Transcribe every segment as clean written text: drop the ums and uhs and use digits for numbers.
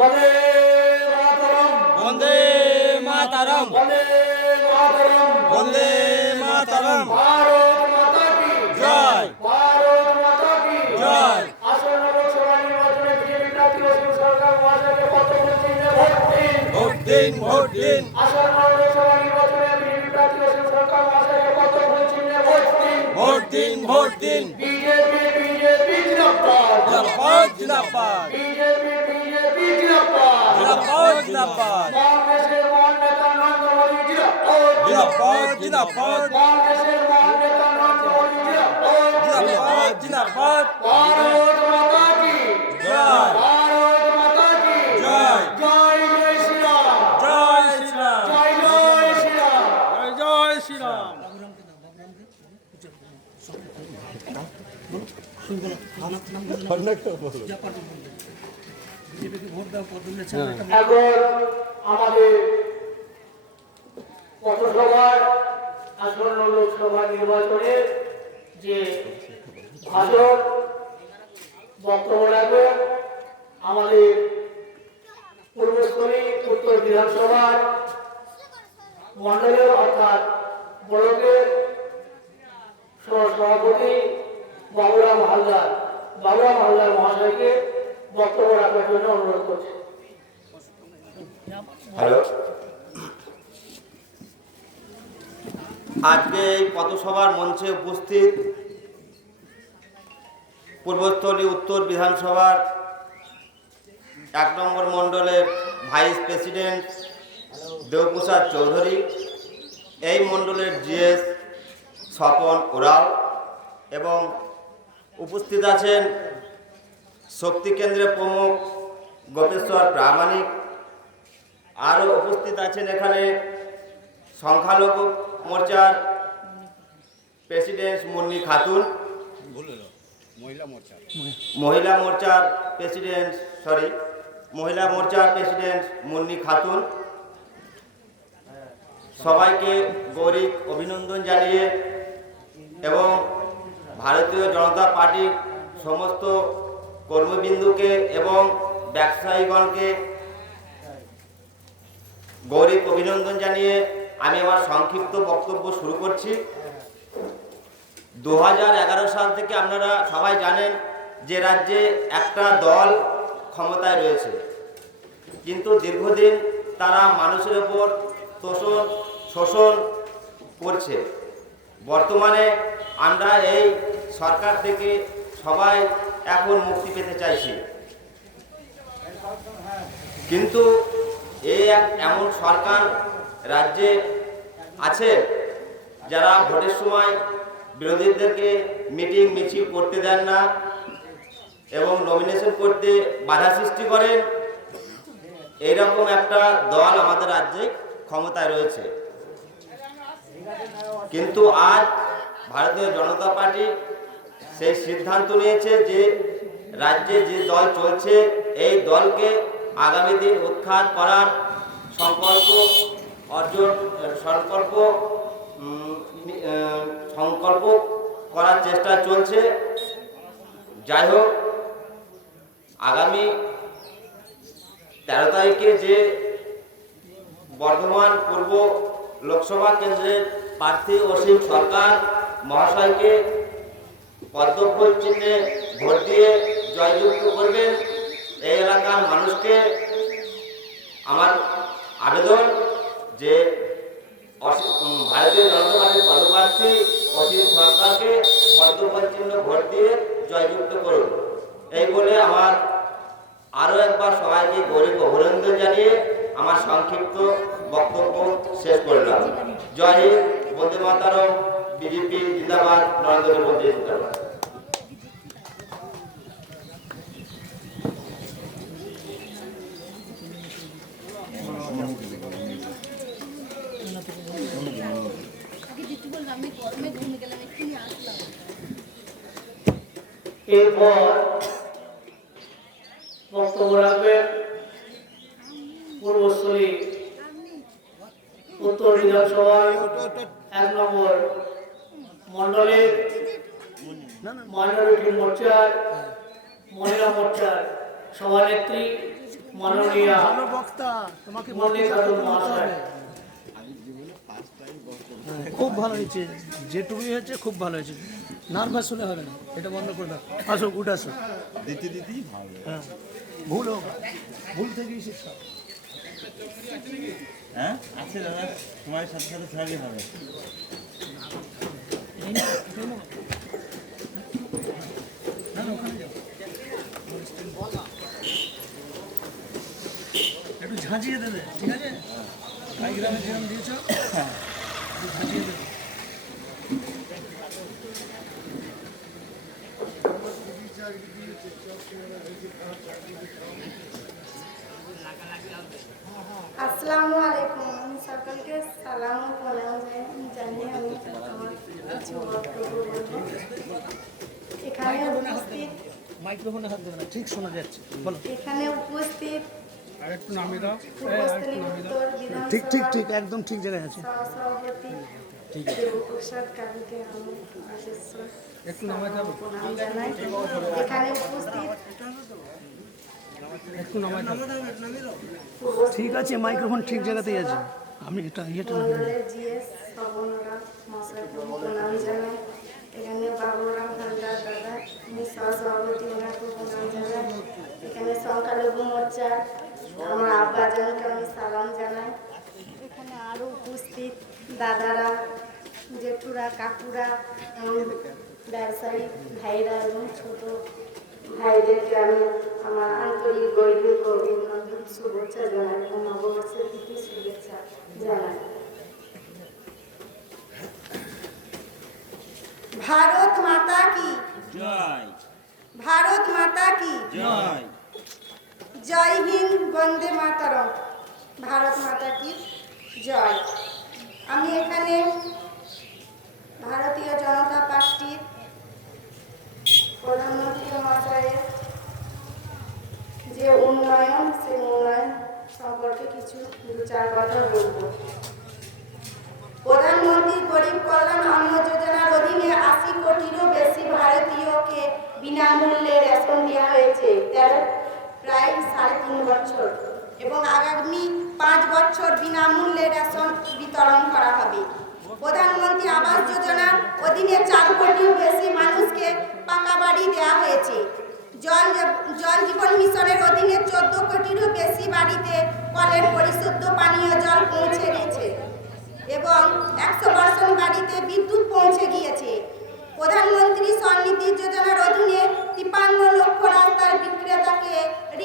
বন্দে মাতরম, বন্দে মাতরম, বন্দে মাতরম, বন্দে মাতরম। ভারত মাতা কি জয়, ভারত মাতা কি জয়। আসন্ন লোকসভা নির্বাচনে বিজেপি প্রার্থী অসীম সরকার মহাশয়কে পদ্মফুল চিহ্নে ভোট দিন। ভোট দিন, ভোট দিন। আসন্ন লোকসভা নির্বাচনে বিজেপি প্রার্থী অসীম সরকার মহাশয়কে পদ্মফুল চিহ্নে ভোট দিন। ভোট দিন, ভোট দিন। বিজেপি বিজেপি জিন্দাবাদ, জিন্দাবাদ, জিন্দাবাদ, বিজেপি বিজেপি জিন্দাবাদ, জিন্দাবাদ, জিন্দাবাদ, কংগ্রেসের মহান নেতা নরেন্দ্র মোদী জিন্দাবাদ, জিন্দাবাদ, জিন্দাবাদ, কংগ্রেসের মহান নেতা নরেন্দ্র মোদী জিন্দাবাদ। জিন্দাবাদ, জিন্দাবাদ। ভারত মাতা কি জয়, ভারত মাতা কি জয়, জয় জয় শ্রীরাম, জয় শ্রীরাম, জয় জয় শ্রীরাম। জয় জয় শ্রীরাম। এখন আমাদের পৌরসভার আসন্ন লোকসভা নির্বাচনে যে ভাষণ বক্তব্য রাখবে আমাদের পূর্বস্থলী উত্তর বিধানসভার মন্ডলের অর্থাৎ ব্লকের সভাপতি বাবুরাম হালদার মহাশয়কে বক্তব্য রাখার জন্য অনুরোধ করছি। হ্যালো, আজকে এই পথসভার মঞ্চে উপস্থিত পূর্বস্থলী উত্তর বিধানসভার 1 নম্বর মণ্ডলের ভাইস প্রেসিডেন্ট দেবপ্রসাদ চৌধুরী, এই মণ্ডলের জিএস স্বপন ওরাও এবং উপস্থিত আছেন শক্তি কেন্দ্রের প্রমুখ গোপেশ্বর প্রামাণিক, আরও উপস্থিত আছেন এখানে সংখ্যালঘু মোর্চার প্রেসিডেন্ট মুন্নি খাতুন, মহিলা মোর্চার প্রেসিডেন্ট মুন্নি খাতুন। সবাইকে গৌরব অভিনন্দন জানিয়ে এবং ভারতীয় জনতা পার্টির সমস্ত কর্মবিন্দুকে এবং ব্যবসায়ীগণকে গৌরব অভিনন্দন জানিয়ে আমি আমার সংক্ষিপ্ত বক্তব্য শুরু করছি। 2011 সাল থেকে আপনারা সবাই জানেন যে রাজ্যে একটা দল ক্ষমতায় রয়েছে, কিন্তু দীর্ঘদিন তারা মানুষের উপর শোষণ করছে। বর্তমানে আমরা এই সরকার থেকে সবাই এখন মুক্তি পেতে চাইছি, কিন্তু এই এমন সরকার রাজ্যে আছে যারা ভোটের সময় বিরোধীদেরকে মিটিং মিছিল করতে দেন না এবং নমিনেশন করতে বাধা সৃষ্টি করেন। এইরকম একটা দল আমাদের রাজ্যে ক্ষমতায় রয়েছে, কিন্তু আজ ভারতীয় জনতা পার্টি সেই সিদ্ধান্ত নিয়েছে যে রাজ্যে যে দল চলছে এই দলকে আগামী দিন উৎখাত করার সংকল্প করার চেষ্টা চলছে। যাই হোক, আগামী 13 তারিখে যে বর্ধমান পূর্ব লোকসভা কেন্দ্রের প্রার্থী অসীম সরকার মহাশয়কে পদ্মফুল চিহ্নে ভোট দিয়ে জয়যুক্ত করবেন। এই এলাকার মানুষকে আমার আবেদন যে ভারতীয় জনতা পার্টির পদপ্রার্থী অসীম সরকারকে পদ্মফুল চিহ্ন ভোট দিয়ে জয়যুক্ত করুন। এই বলে আমার আরও একবার সবাইকে গৌরব অভিনন্দন জানিয়ে আমার সংক্ষিপ্ত বক্তব্য শেষ করলাম। জয় হিন্দ, বন্দে মাতরম, বিজেপি জিন্দাবাদ, নরেন্দ্র মোদী জিন্দাবাদ। এরপর বক্তব্য রাখবেন পূর্বস্থলী উত্তর বিধানসভার 1 নম্বর মন্ডলের মাইনরিটি মোর্চার মহিলা মোর্চার সভানেত্রী মাননীয় ভালো বক্তা, তোমাকে মল্লিক খাতুন মহাশয়। খুব ভালো হয়েছে, যেটুকুই হয়েছে খুব ভালো হয়েছে। নার্ভাস হলে হবে না, এটা বন্ধ করে দাও। আসো, উঠে আসো। হ্যাঁ, ভুল হোক, ভুল থেকেই শিক্ষা। হ্যাঁ আছে দাদা, তোমার সাথে সাথে ছাড়লে হবে। একটু ঝাঁঝিয়ে দেবে, ঠিক আছে? ডায়াগ্রামে যেরকম দিয়েছো একটু ঝাঁঝিয়ে দেবে। আসসালামু আলাইকুম। আমি সকলকে সালাম ও প্রণাম জানিয়ে আমি আমার কিছু বক্তব্য বলবো। এখানে উপস্থিত মাইক্রোফোনে হাত দেবে না, ঠিক শোনা যাচ্ছে, বলো। এখানে উপস্থিত আর একটু নামে দাও। পূর্বস্থলী উত্তর ঠিক ঠিক বিধানসভা ঠিক, একদম ঠিক জায়গায় আছে। সহসভাপতি দেবপ্রসাদ কাকুকে আমি বিশেষ একটু নামে যাবো। প্রণাম জানাই। এখানে উপস্থিত একটু নামে দাও। ঠিক আছে, মাইক্রোফোন ঠিক জায়গাতেই আছে। আমি এটা ইয়েটা না মন্ডলের জিএস সবনরা মশাইকে প্রণাম জানাই। এখানে বাবুরাম হালদার দাদা, আমি সহসভাপতি, ওনাকে প্রণাম জানাই। এখানে সংখ্যালঘু মোর্চা আমার আব্বাজানকে আমি সালাম জানাই। এখানে আরও উপস্থিত দাদারা, জেঠুরা, কাকুরা এবং ব্যবসায়ী ভাইরা এবং ছোট ভাইদেরকে আমি আমার আন্তরিক গৈরিক অভিনন্দন, শুভেচ্ছা জানাই এবং নববর্ষের প্রীতি শুভেচ্ছা জানাই। ভারত মাতা কি জয় ভারত মাতা কি জয়। জয় হিন্দ, বন্দে মাতরম। ভারত মাতা কি জয়। আমি এখানে ভারতীয় জনতা পার্টির প্রধানমন্ত্রী মহাশয়ের যে উন্নয়ন, সেই উন্নয়ন সম্পর্কে কিছু দু চার কথা বলবো। প্রধানমন্ত্রী গরিব কল্যাণ অন্ন যোজনার অধীনে ৮০ কোটিরও বেশি ভারতীয়কে বিনামূল্যে রেশন দেওয়া হয়েছে প্রায় ৩.৫ বছর, এবং আগামী ৫ বছর বিনামূল্যে রেশন বিতরণ করা হবে। প্রধানমন্ত্রী আবাস যোজনার অধীনে ৪ কোটিরও বেশি মানুষকে পাকা বাড়ি দেওয়া হয়েছে। জল জীবন মিশনের অধীনে ১৪ কোটিরও বেশি বাড়িতে কলের পরিশুদ্ধ পানীয় জল পৌঁছে গেছে এবং ১০০% বাড়িতে বিদ্যুৎ পৌঁছে গিয়েছে। প্রধানমন্ত্রী স্বনিধি যোজনার অধীনে ৫৩ লক্ষ রাস্তার বিক্রেতাকে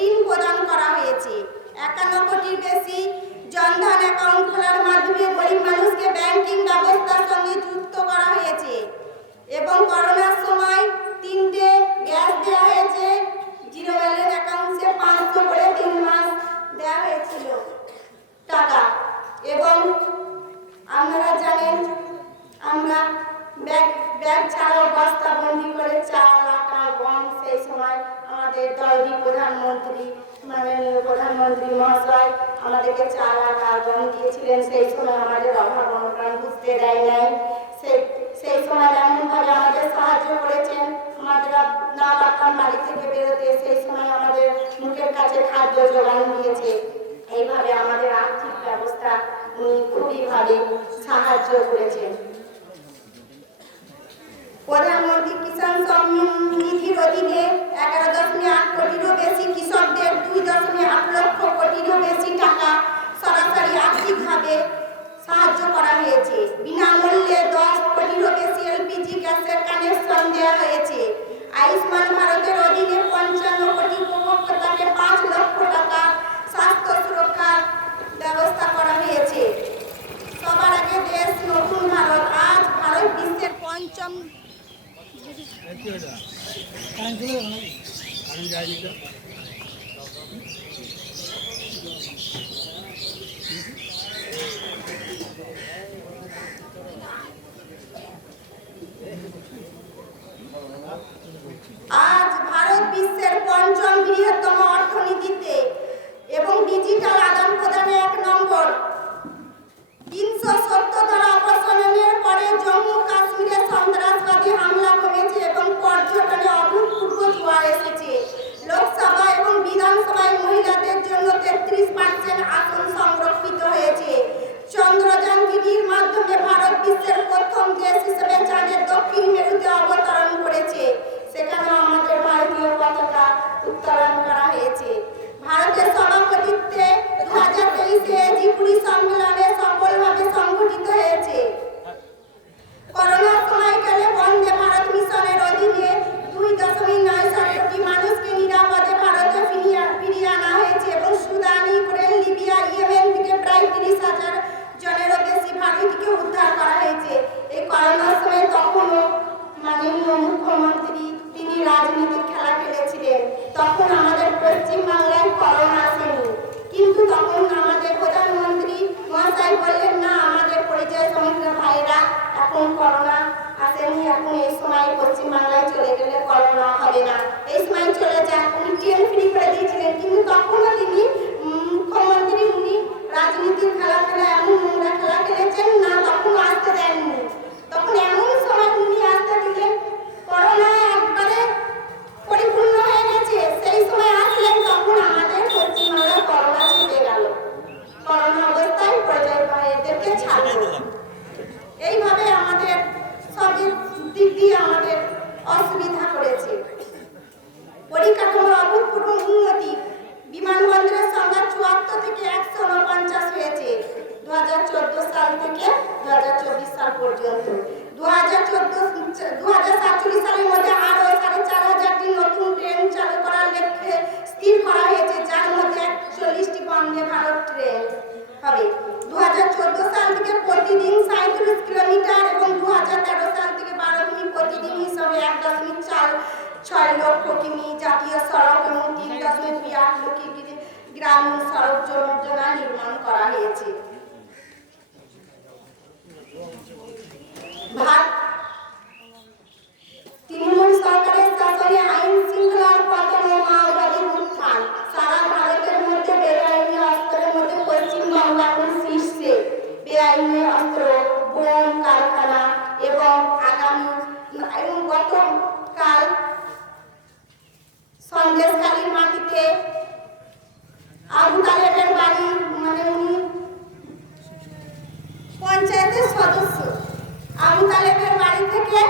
ঋণ প্রদান করা হয়েছে। ৫১ কোটির বেশি জনধন অ্যাকাউন্ট খোলার মাধ্যমে গরিব মানুষকে ব্যাংকিং ব্যবস্থার সঙ্গে যুক্ত করা হয়েছে এবং করোনার সময় ৩টে গ্যাস দেওয়া হয়েছে। জিরো ব্যালেন্স অ্যাকাউন্টে ৫০০ করে ৩ মাস দেওয়া হয়েছিল টাকা। এবং আপনারা জানেন আমরা ব্যাগ ছাড়াও বস্তা বন্দি করে চাল, আটা, গম সেই সময় আমাদের দলটি প্রধানমন্ত্রী মাননীয় প্রধানমন্ত্রী মহাশয় আমাদেরকে চাল, আটা, গম দিয়েছিলেন। সেই সময় আমাদের অভাব অনটন বুঝতে দেয় নাই। সেই সময় এমনভাবে আমাদের সাহায্য করেছেন, আমাদের না পারতাম বাড়ি থেকে বেরোতে, সেই সময় আমাদের মুখের কাছে খাদ্য জোগান দিয়েছে। এইভাবে আমাদের আর্থিক ব্যবস্থা উনি খুবইভাবে সাহায্য করেছেন। প্রধানমন্ত্রী কিষাণ সম্নিধির অধীনে ১১.৮ কোটিরও বেশি কৃষকদের ২.৮ লক্ষ কোটিরও বেশি টাকা সরাসরি আর্থিকভাবে সাহায্য করা হয়েছে। বিনামূল্যে ১০ কোটিরও বেশি এলপিজি গ্যাসের কানেকশন দেওয়া হয়েছে। আয়ুষ্মান ভারতের অধীনে ৫৫ কোটি উপভোক্তাকে ৫ লক্ষ টাকা স্বাস্থ্য সুরক্ষার ব্যবস্থা করা হয়েছে। সবার আগে দেশ নতুন ভারত। আজ ভারত বিশ্বের পঞ্চম আজ ভারত বিশ্বের পঞ্চম বৃহত্তম অর্থনীতিতে এবং ডিজিটাল আদান প্রদানে ১ নম্বর। ৩৭০ ধারা অপসারণের পরে জম্মু কাশ্মীরে সন্ত্রাসবাদী হামলা কমেছে এবং পর্যটনে অভূতপূর্ব জোয়ার এসেছে। লোকসভা ট্রেন ফ্রি করে দিয়েছিলেন, কিন্তু তখনও তিনি মুখ্যমন্ত্রী উনি রাজনীতির খেলা খেলা এমন নোংরা খেলা খেলেছেন না, তখন আসতে দেননি। তখন এমন সময় উনি আসতে দিলেন, করোনা একবারে পরিপূর্ণ হয়ে গেছে, সেই সময় আসলেন, তখন আমাদের পশ্চিমবাংলায় করোনা ছেড়ে গেল। করোনা অবস্থায় পর্যায় এদেরকে ছাড়লো। এইভাবে আমাদের সবের দিক দিয়ে আমাদের অসুবিধা করেছে। পরিকাঠামোর অভূতপূর্ব উন্নতি, বিমানবন্দরের সংখ্যা 74 থেকে 149 হয়েছে 2014 সাল থেকে 2024 সাল পর্যন্ত। 2047 সালের মধ্যে আরো 4500টি নতুন ট্রেন চালু করার লক্ষ্যে স্থির করা হয়েছে, যার মধ্যে 41টি বন্দে ভারত ট্রেন হবে। 2014 সাল থেকে প্রতিদিন 37 কিলোমিটার এবং 2013 সাল থেকে 12 কিমি প্রতিদিন হিসাবে 1.46 লক্ষ কিমি জাতীয় সড়ক এবং 3.28 লক্ষ কিমি গ্রামীণ সড়ক যোজনা নির্মাণ করা হয়েছে। তৃণমূল সরকারের শাসনে আইন শৃঙ্খলার পতন ও মাওবাদীর উত্থান, সারা ভারতের মধ্যে বেআইনি অস্ত্রের মধ্যে পশ্চিমবঙ্গ এখন শীর্ষে। বেআইনি অস্ত্র, বোম কারখানা এবং গতকাল সন্দেশখালীর মাটিতে আবু তালেবের বাড়ি, মানে উনি পঞ্চায়েতের সদস্য, আবু তালেবের বাড়ি থেকে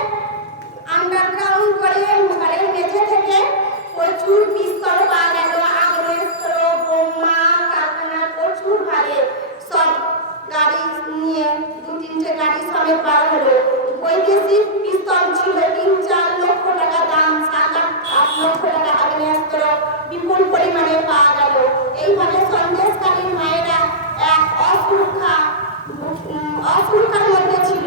আন্ডারগ্রাউন্ড করে ঘরের মেঝে থেকে প্রচুর পিস্তল পাওয়া গেল, আগ্নেয়াস্ত্র, বোমা কারখানা প্রচুর ভাবে সব গাড়ি নিয়ে 2-3টে গাড়ি সমেত বার হলো। বৈদেশিক পিস্তল ছিল 3-4 লক্ষ টাকা দাম, 7-8 লক্ষ টাকা আগ্নেয়াস্ত্র বিপুল পরিমাণে পাওয়া গেল। এইভাবে সন্দেশকালীন মায়েরা এক অসুরক্ষার মধ্যে ছিল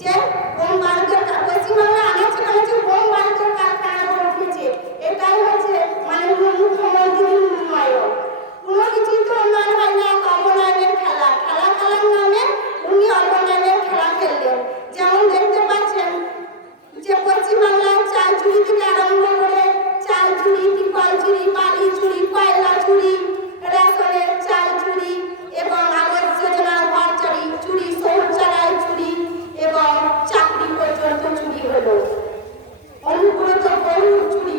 যে বোম বারুদের পশ্চিমবাংলা আনাচে কানাচে বোম বারুদের কারখানা গড়ে উঠেছে। এটাই হচ্ছে মাননীয় মুখ্যমন্ত্রীর উন্নয়ন। কোনো কিছুই তো উন্নয়ন হয় না, অবনয়নের খেলা খেলার নামে উনি অবনয়নের খেলা খেললেন। যেমন দেখতে পাচ্ছেন যে পশ্চিমবাংলার চাল চুরি থেকে আরম্ভ করে চাল চুরি, টিপাল চুরি, বালি চুরি, কয়লা চুরি, রেশনের চাল চুরি এবং আবাস যোজনার ঘর চুরি, শৌচালয় চুরি এবং চাকরি পর্যন্ত চুরি হলো। অনুব্রত গরু চুরি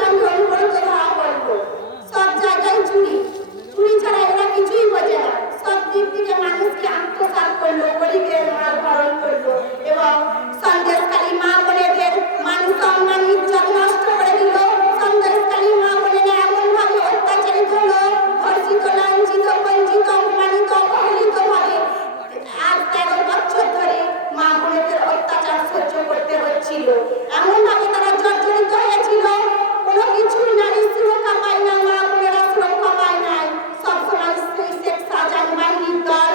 কাণ্ডে অনুব্রত ধরা পড়লো। সব জায়গায় চুরি ছাড়া এরা কিছুই বোঝে না। সব দিক থেকে মানুষকে আত্মসাৎ করলো, গরিবের মাল হরণ করলো এবং সন্দেশকালী মা বোনেদের মান সম্মান ইজ্জত নষ্ট করে দিল। সন্দেশকালী মা বোনেরা এমন ভাবে অত্যাচারিত হলো, ধর্ষিত, লাঞ্ছিত, বঞ্চিত, অপমানিত, অবহেলিত ভাবে আজ 13 বছর ধরে মা বোনেদের অত্যাচার সহ্য করতে হচ্ছিল। এমন ভাবে তারা জর্জরিত হয়েছিল, কোনো কিছুই নারী সুরক্ষা পায় না, মা বোনেরা সুরক্ষা পায় নাই। সবসময় সেই শেখ শাহজাহান বাহিনীর দল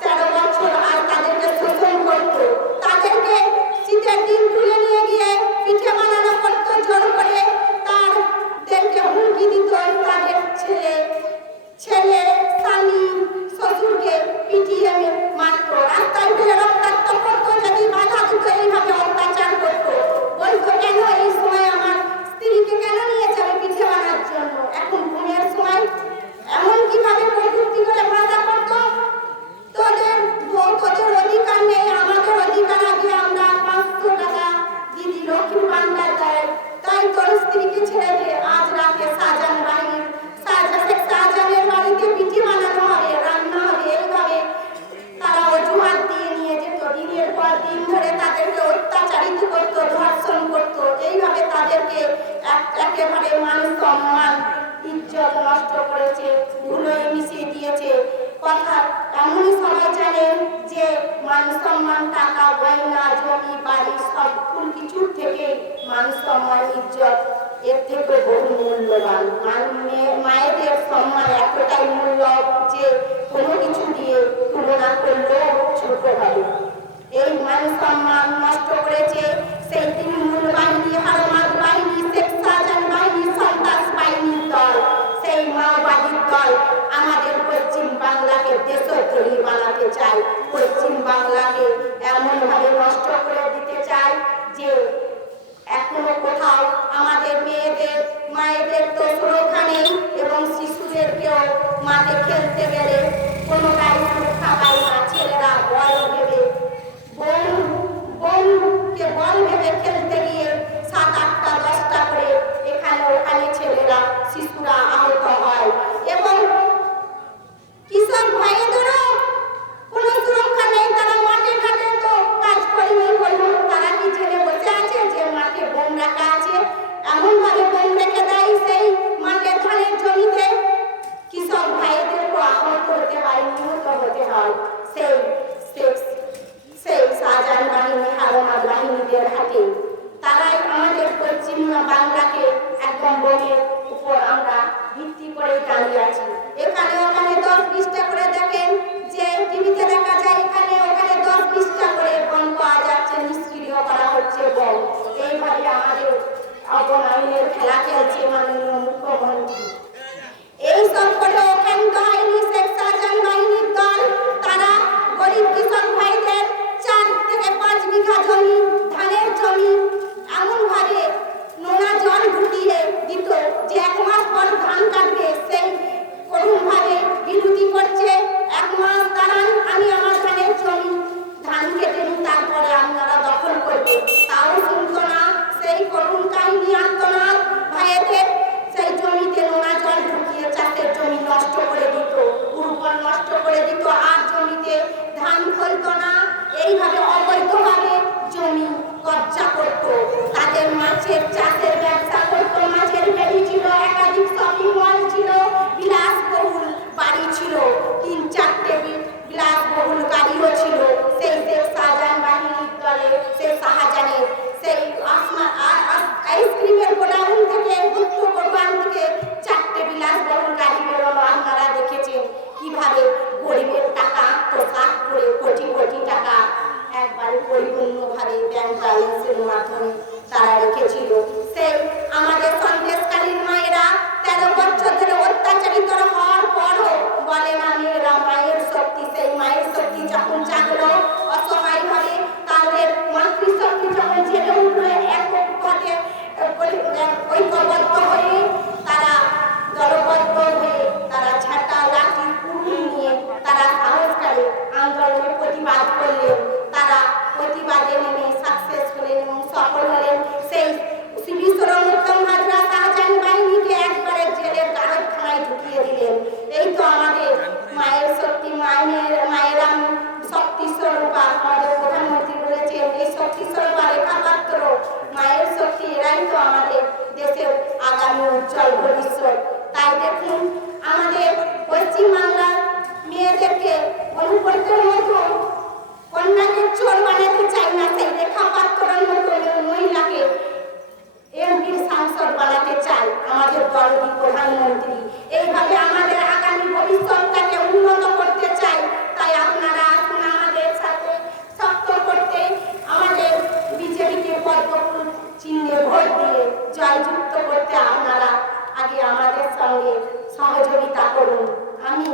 13 বছর আর তাদেরকে শোষণ করত। তাদেরকে শীতের দিন তুলে নিয়ে গিয়ে পিঠে বানানো করতো জোর করে, তাদেরকে হুমকি দিত। তাদের ছেলে স্বামী শ্বশুরকে পিটিয়ে মারতো, রাস্তায় ফেলে রক্তাক্ত করতো, যদি বাধা দিত এইভাবে অত্যাচার করতো। বলতো কেন এই সময় আমার স্ত্রীকে কেন নিয়ে যাবে পিঠে বানার জন্য, এখন ঘুমের সময় এমন কিভাবে প্রযুক্তি করে বাধা করতো। তোদের অধিকার নেই, আমাদের অধিকার আগে আমরা 500 টাকা দিদি লক্ষ্মীর ভান্ডার দেয়, তাই তোর স্ত্রীকে ছেড়ে দে। আজ রাতে শেখ শাহজাহানের বাড়িতে পিঠে বানানো হবে, রান্না হবে। এইভাবে তারা অজুহাত দিয়ে নিয়ে যেত, দিনের পর দিন ধরে তাদেরকে অত্যাচারিত করতো, ধর্ষণ করতো। এইভাবে তাদেরকে একেবারে মান সম্মান ইজ্জত নষ্ট করেছে, ধুলোয় মিশিয়ে দিয়েছে। কথা এমনই সবাই জানেন যে মান সম্মান, টাকা, গয়না, জমি, বাড়ি সব কিছুর থেকে মান সম্মান ইজ্জত এর থেকে বহু মূল্যবান। মায়েদের সম্মান এতটাই মূল্য যে কোনো কিছু দিয়ে তুলনা করলেও ছোট হবে। এই মান সম্মান নষ্ট করেছে সেই তৃণমূল বাহিনী, হারমাদ বাহিনী, শেখ শাহজাহান বাহিনী, সন্ত্রাস বাহিনীর দল, সেই মাওবাদীর দল আমাদের পশ্চিম বাংলাকে দেশদ্রোহী বানাতে চায়। পশ্চিম বাংলাকে এমনভাবে নষ্ট করে দিতে চায় যে এখনো কোথাও আমাদের মেয়েদের মাঠে খেলতে গেলে কোনো গাড়ি সুরক্ষা পায় না, ছেলেরা বল ভেবে বোনকে বল ভেবে খেলতে গিয়ে 7-8টা 10টা করে এখানে ওখানে ছেলেরা শিশুরা আহত হয়। এবং কৃষক ভাইদেরও কোনো সুরক্ষা নেই, তারা মাঠে ঘাটে তো কাজ করেনি করলো, তারা কি ছেলে বসে আছে যে মাঠে বোম রাখা আছে, এমন ভাবে বোম রেখে দেয় সেই মাঠে ধানের জমিতে, কৃষক ভাইদেরও আহত হতে হয়, নিহত হতে হয় সেই শাহজাহান বাহিনী হারমাত বাহিনীদের হাতে। তারাই আমাদের পশ্চিম বাংলাকে একদম বোমের উপর আমরা ভিত্তি করে দাঁড়িয়ে আছি। এখানে ওখানে 10-20টা করে দেখেন যে টিভিতে দেখা যায়, এখানে ওখানে 10-20টা করে বোম পাওয়া যাচ্ছে, নিষ্ক্রিয় করা হচ্ছে বোম। এইভাবে আমাদের অপনায়নের খেলা খেলছে মাননীয় মুখ্যমন্ত্রী। এই সংকটে অখ্যান্ত হয়নি শেখ শাহজাহান বাহিনীর দল, তারা গরিব কৃষক ভাইদের 4 থেকে 5 বিঘা জমি ধানের জমি এমনভাবে নোনা জল ঢুকিয়ে দিত যে 1 মাস পর ধান কাটবে, সেই করুণভাবে বিরোধী করছে। 1 মাস দাঁড়ান, আমি আমার ধানের জমি ধান কেটে নিই, তারপরে আপনারা দখল করবে, তাও শুনতো না। সেই করুণ কাহিনী আত্মনাথ ভাইয়েদের সেই জমিতে নোনা জল ঢুকিয়ে চাষের জমি নষ্ট করে দিত, উর্বর নষ্ট করে দিত, আর জমিতে ধান ফলতো না। এইভাবে অবৈধভাবে জমি কবজা করত। তাদের মাছের চাষের ব্যবসা করত, মাছের ভেড়ি ছিল, একাধিক শপিং মল ছিল, বিলাসবহুল বাড়ি ছিল, 3-4টে বিলাসবহুল গাড়িও ছিল। সেই শেখ শাহজাহান বাহিনীর দলে সেই শাহজাহানের সেই আইসক্রিমের গোডাউন থেকে গুপ্ত গোডাউন থেকে 4টে বিলাসবহুল গাড়ি বেরোনো, আপনারা দেখেছেন কিভাবে গরিবের টাকা আত্মসাৎ করে কোটি কোটি টাকা একবারে পরিপূর্ণভাবে ব্যাংক ব্যালেন্সের মাধ্যমে তারা রেখেছিল। সেই আমাদের সন্দেশকালীন মায়েরা 13 বছর ধরে অত্যাচারিত হওয়ার পরও বলে না মেয়েরা মায়ের শক্তি, সেই মায়ের শক্তি যখন জাগলো অসহায়ভাবে, তাদের মাতৃশক্তি যখন জেগে উঠলো, একভাবে ঐক্যবদ্ধ হয়ে তারা দলবদ্ধ হয়ে তারা ঝাঁটা লাঠি কুড়ি নিয়ে তারা সাহসকারে আন্দোলনে প্রতিবাদ করলেন। তারা প্রতিবাদে নেমে সাকসেস হলেন এবং সফল হলেন। সেই বিশ্বরম উত্তম হাজরা শাহজাহান বাহিনীকে একবারে জেলের কারখানায় ঢুকিয়ে দিলেন। এই তো আমাদের মায়ের শক্তি, মায়েরা শক্তি স্বরূপা, আমাদের প্রধানমন্ত্রী বলেছেন এই শক্তি স্বরূপা রেখাপাত্র মায়ের শক্তি, এরাই তো আমাদের দেশের আগামী উজ্জ্বল ভবিষ্যৎ। তাই দেখুন আমাদের পশ্চিমবাংলার মেয়েদেরকে অনুপ্রেরণার মতো কন্যাকে চোর বানাতে চাই না, সেই রেখাপাত্রের মতো মহিলাকে এমপির সাংসদ বানাতে চাই আমাদের দলটি প্রধানমন্ত্রী। এইভাবে আমাদের আগামী ভবিষ্যৎটাকে উন্নত করতে চাই। তাই আপনারা আসুন আমাদের সাথে শক্ত করতে, আমাদের বিজেপিকে পদ্মফুল চিহ্নে ভোট দিয়ে জয়যুক্ত করতে আপনারা আগে আমাদের সঙ্গে সহযোগিতা করুন। আমি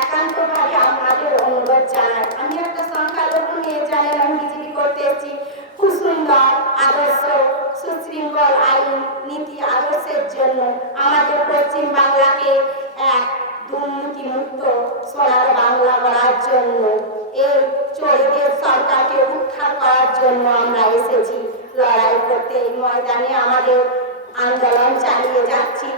একান্তভাবে আপনাদের অনুরোধ জানাই। আমি একটা সংখ্যালঘু মেয়ে, জানেন আমি বিজেপি করতে এসেছি। খুব সুন্দর আদর্শ, সুশৃঙ্খল আইন নীতি আদর্শের জন্য আমাদের পশ্চিম বাংলাকে এক দুর্নীতি মুক্ত সোনার বাংলা করার জন্য, এই চোরদের সরকারকে উদ্ধার করার জন্য আমরা এসেছি লড়াই করতে। এই ময়দানে আমাদের আন্দোলন চালিয়ে যাচ্ছি।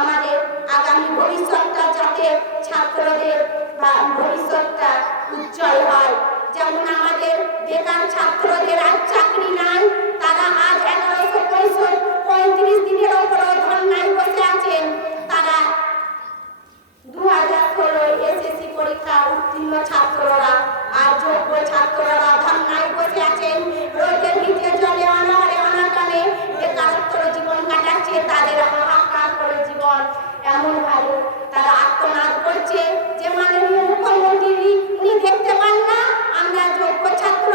আমাদের আগামী ভবিষ্যৎটা যাতে ছাত্রদের বা ভবিষ্যৎটা উজ্জ্বল হয়, যেমন আমাদের বেকার ছাত্রদের আজ চাকরি নাই, তারা আজ 1135 দিনের ওপর ধর্নায় বসে আছেন। তারা 2016 এসএসসি পরীক্ষা উত্তীর্ণ ছাত্ররা আর যোগ্য ছাত্ররা ধর্নায় বসে আছেন। রোদের ভিতরে জলে অনাহারে অনাটনে বেকারত্বের জীবন কাটাচ্ছে, তাদের হাহাকার করে জীবন এমনভাবে তারা আত্মনাদ করছে যে মাননীয় মুখ্যমন্ত্রী উনি দেখতে পান না আমরা যোগ্য ছাত্র,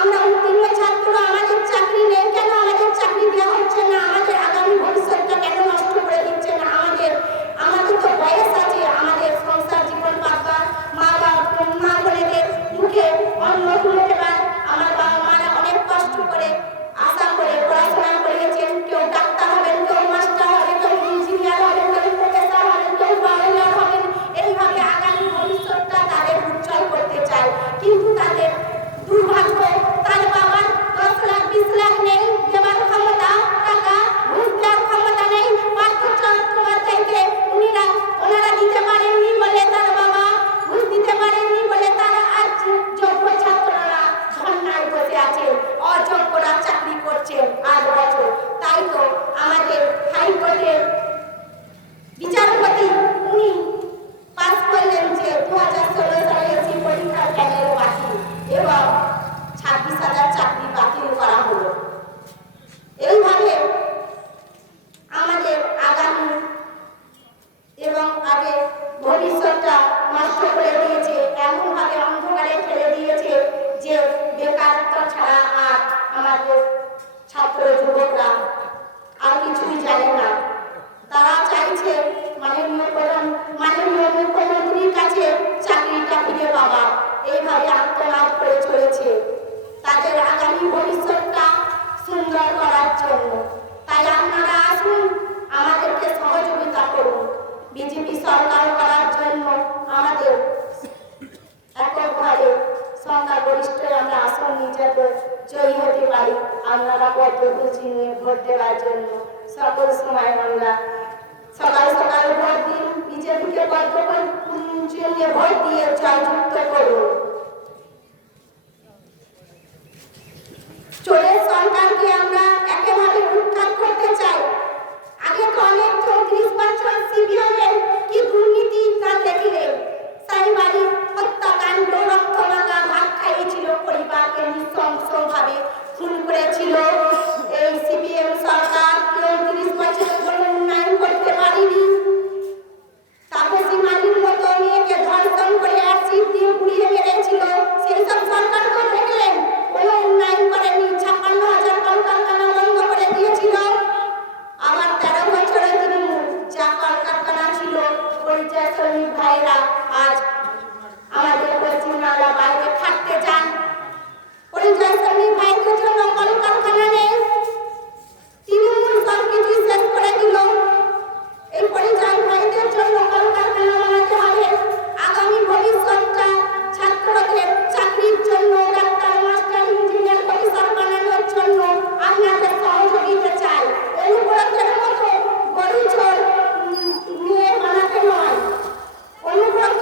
আমরা উত্তীর্ণ ছাত্র, আমাদের চাকরি নেই কেন, আমাদের চাকরি দেওয়া হচ্ছে না, আমাদের আগামী ভবিষ্যৎটা কেন নষ্ট করে দিচ্ছে না, আমাদের তো বয়স আছে, আমাদের সংসার জীবন পাতবার, মা বোনেদের মুখে অন্ন ভবিষ্যৎটা নষ্ট করে দিয়েছে, এমনভাবে অন্ধকারে ফেলে দিয়েছে যে বেকারত্ব ছাড়া আর আমাদের ছাত্র যুবকরা আর কিছুই জানে না। তারা চাইছে মাননীয় মুখ্যমন্ত্রীর কাছে চাকরিটা ফিরে পাওয়া, এইভাবে আত্মনাদ করে চলেছে তাদের আগামী ভবিষ্যৎটা সুন্দর করার জন্য। তাই আপনারা আসুন, আমাদেরকে সহযোগিতা করুন, বিজেপি সরকার করার জন্য আমাদের এককভাবে সংখ্যাগরিষ্ঠ আমরা আসন নির্যাতন জয়ী হতে পারি। আপনারা পদ্মপুঁজি নিয়ে ভোট দেওয়ার জন্য সকল সময় আমরা সকাল সকাল ভোট দিন, বিজেপিকে পদ্মপুঁজি নিয়ে ভোট দিয়ে জয়যুক্ত করুন। চোরের সরকারকে আমরা একেবারে উৎখাত করতে চাই। আগে তো অনেক 34 বছর সিপিএমের কি দুর্নীতি তা দেখলেন। সাইবারি হত্যাকাণ্ড, রক্তমাখা ভাত খাইয়েছিল, পরিবারকে নৃশংসভাবে খুন করেছিল। এই সিপিএম সরকার 34 বছরে কোনো উন্নয়ন করতে পারেনি। তাপসী মালির মতো মেয়েকে ধর্ষণ করে অ্যাসিড দিয়ে পুড়িয়ে মেরেছিল, সেই সব সরকার তো দেখলেন কোনো উন্নয়ন করেনি। 56,000 কলকারখানা বন্ধ করে দিয়েছিল। আবার 13 বছরের তৃণমূল যা কলকারখানা ছিল, পরিযায়ী শ্রমিক ভাইরা আজ আমাদের পশ্চিমবাংলা বাইরে খাটতে যান। পরিযায়ী শ্রমিক ভাইদের জন্য কলকারখানা নেই, তৃণমূল সব কিছু শেষ করে দিল। এই পরিযায়ী ভাইদের জন্য কলকারখানা বানাতে হবে। আগামী ভবিষ্যৎটা ছাত্রদের চাকরির জন্য, ডাক্তার, মাস্টার, ইঞ্জিনিয়ার, অফিসার বানানোর জন্য আপনাদের সহযোগিতা চাই। অনুব্রতের মতো গরু ঝোল নিয়ে বানাতে নয়, অনুব্রত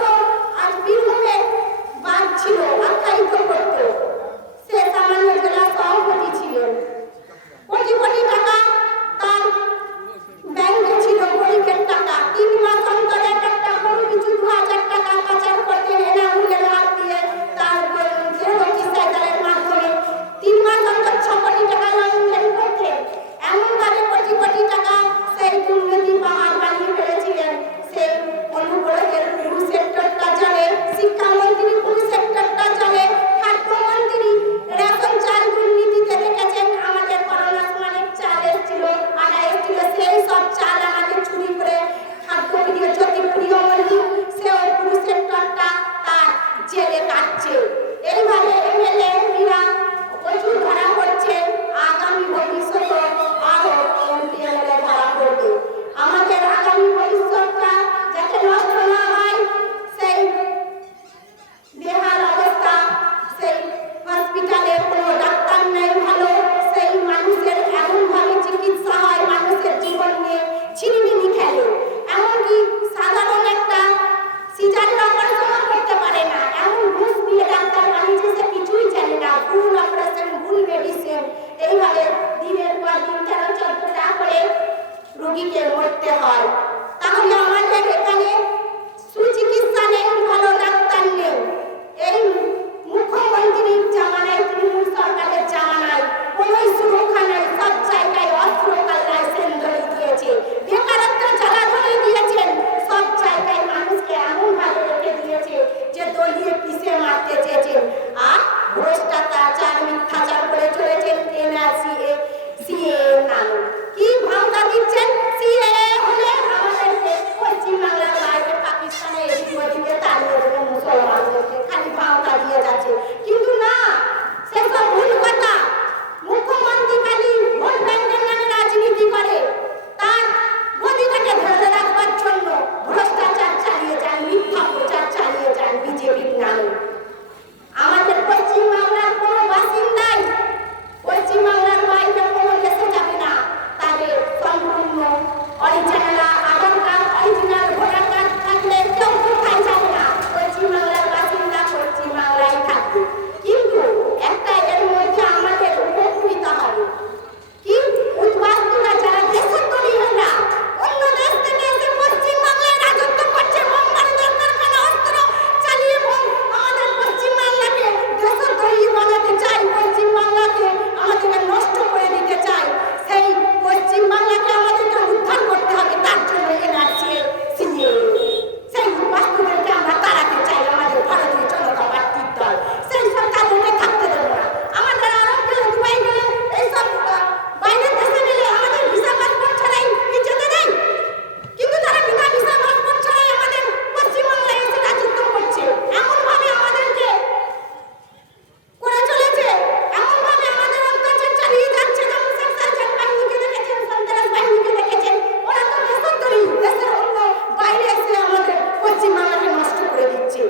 পশ্চিমবাংলাকে নষ্ট করে দিচ্ছে।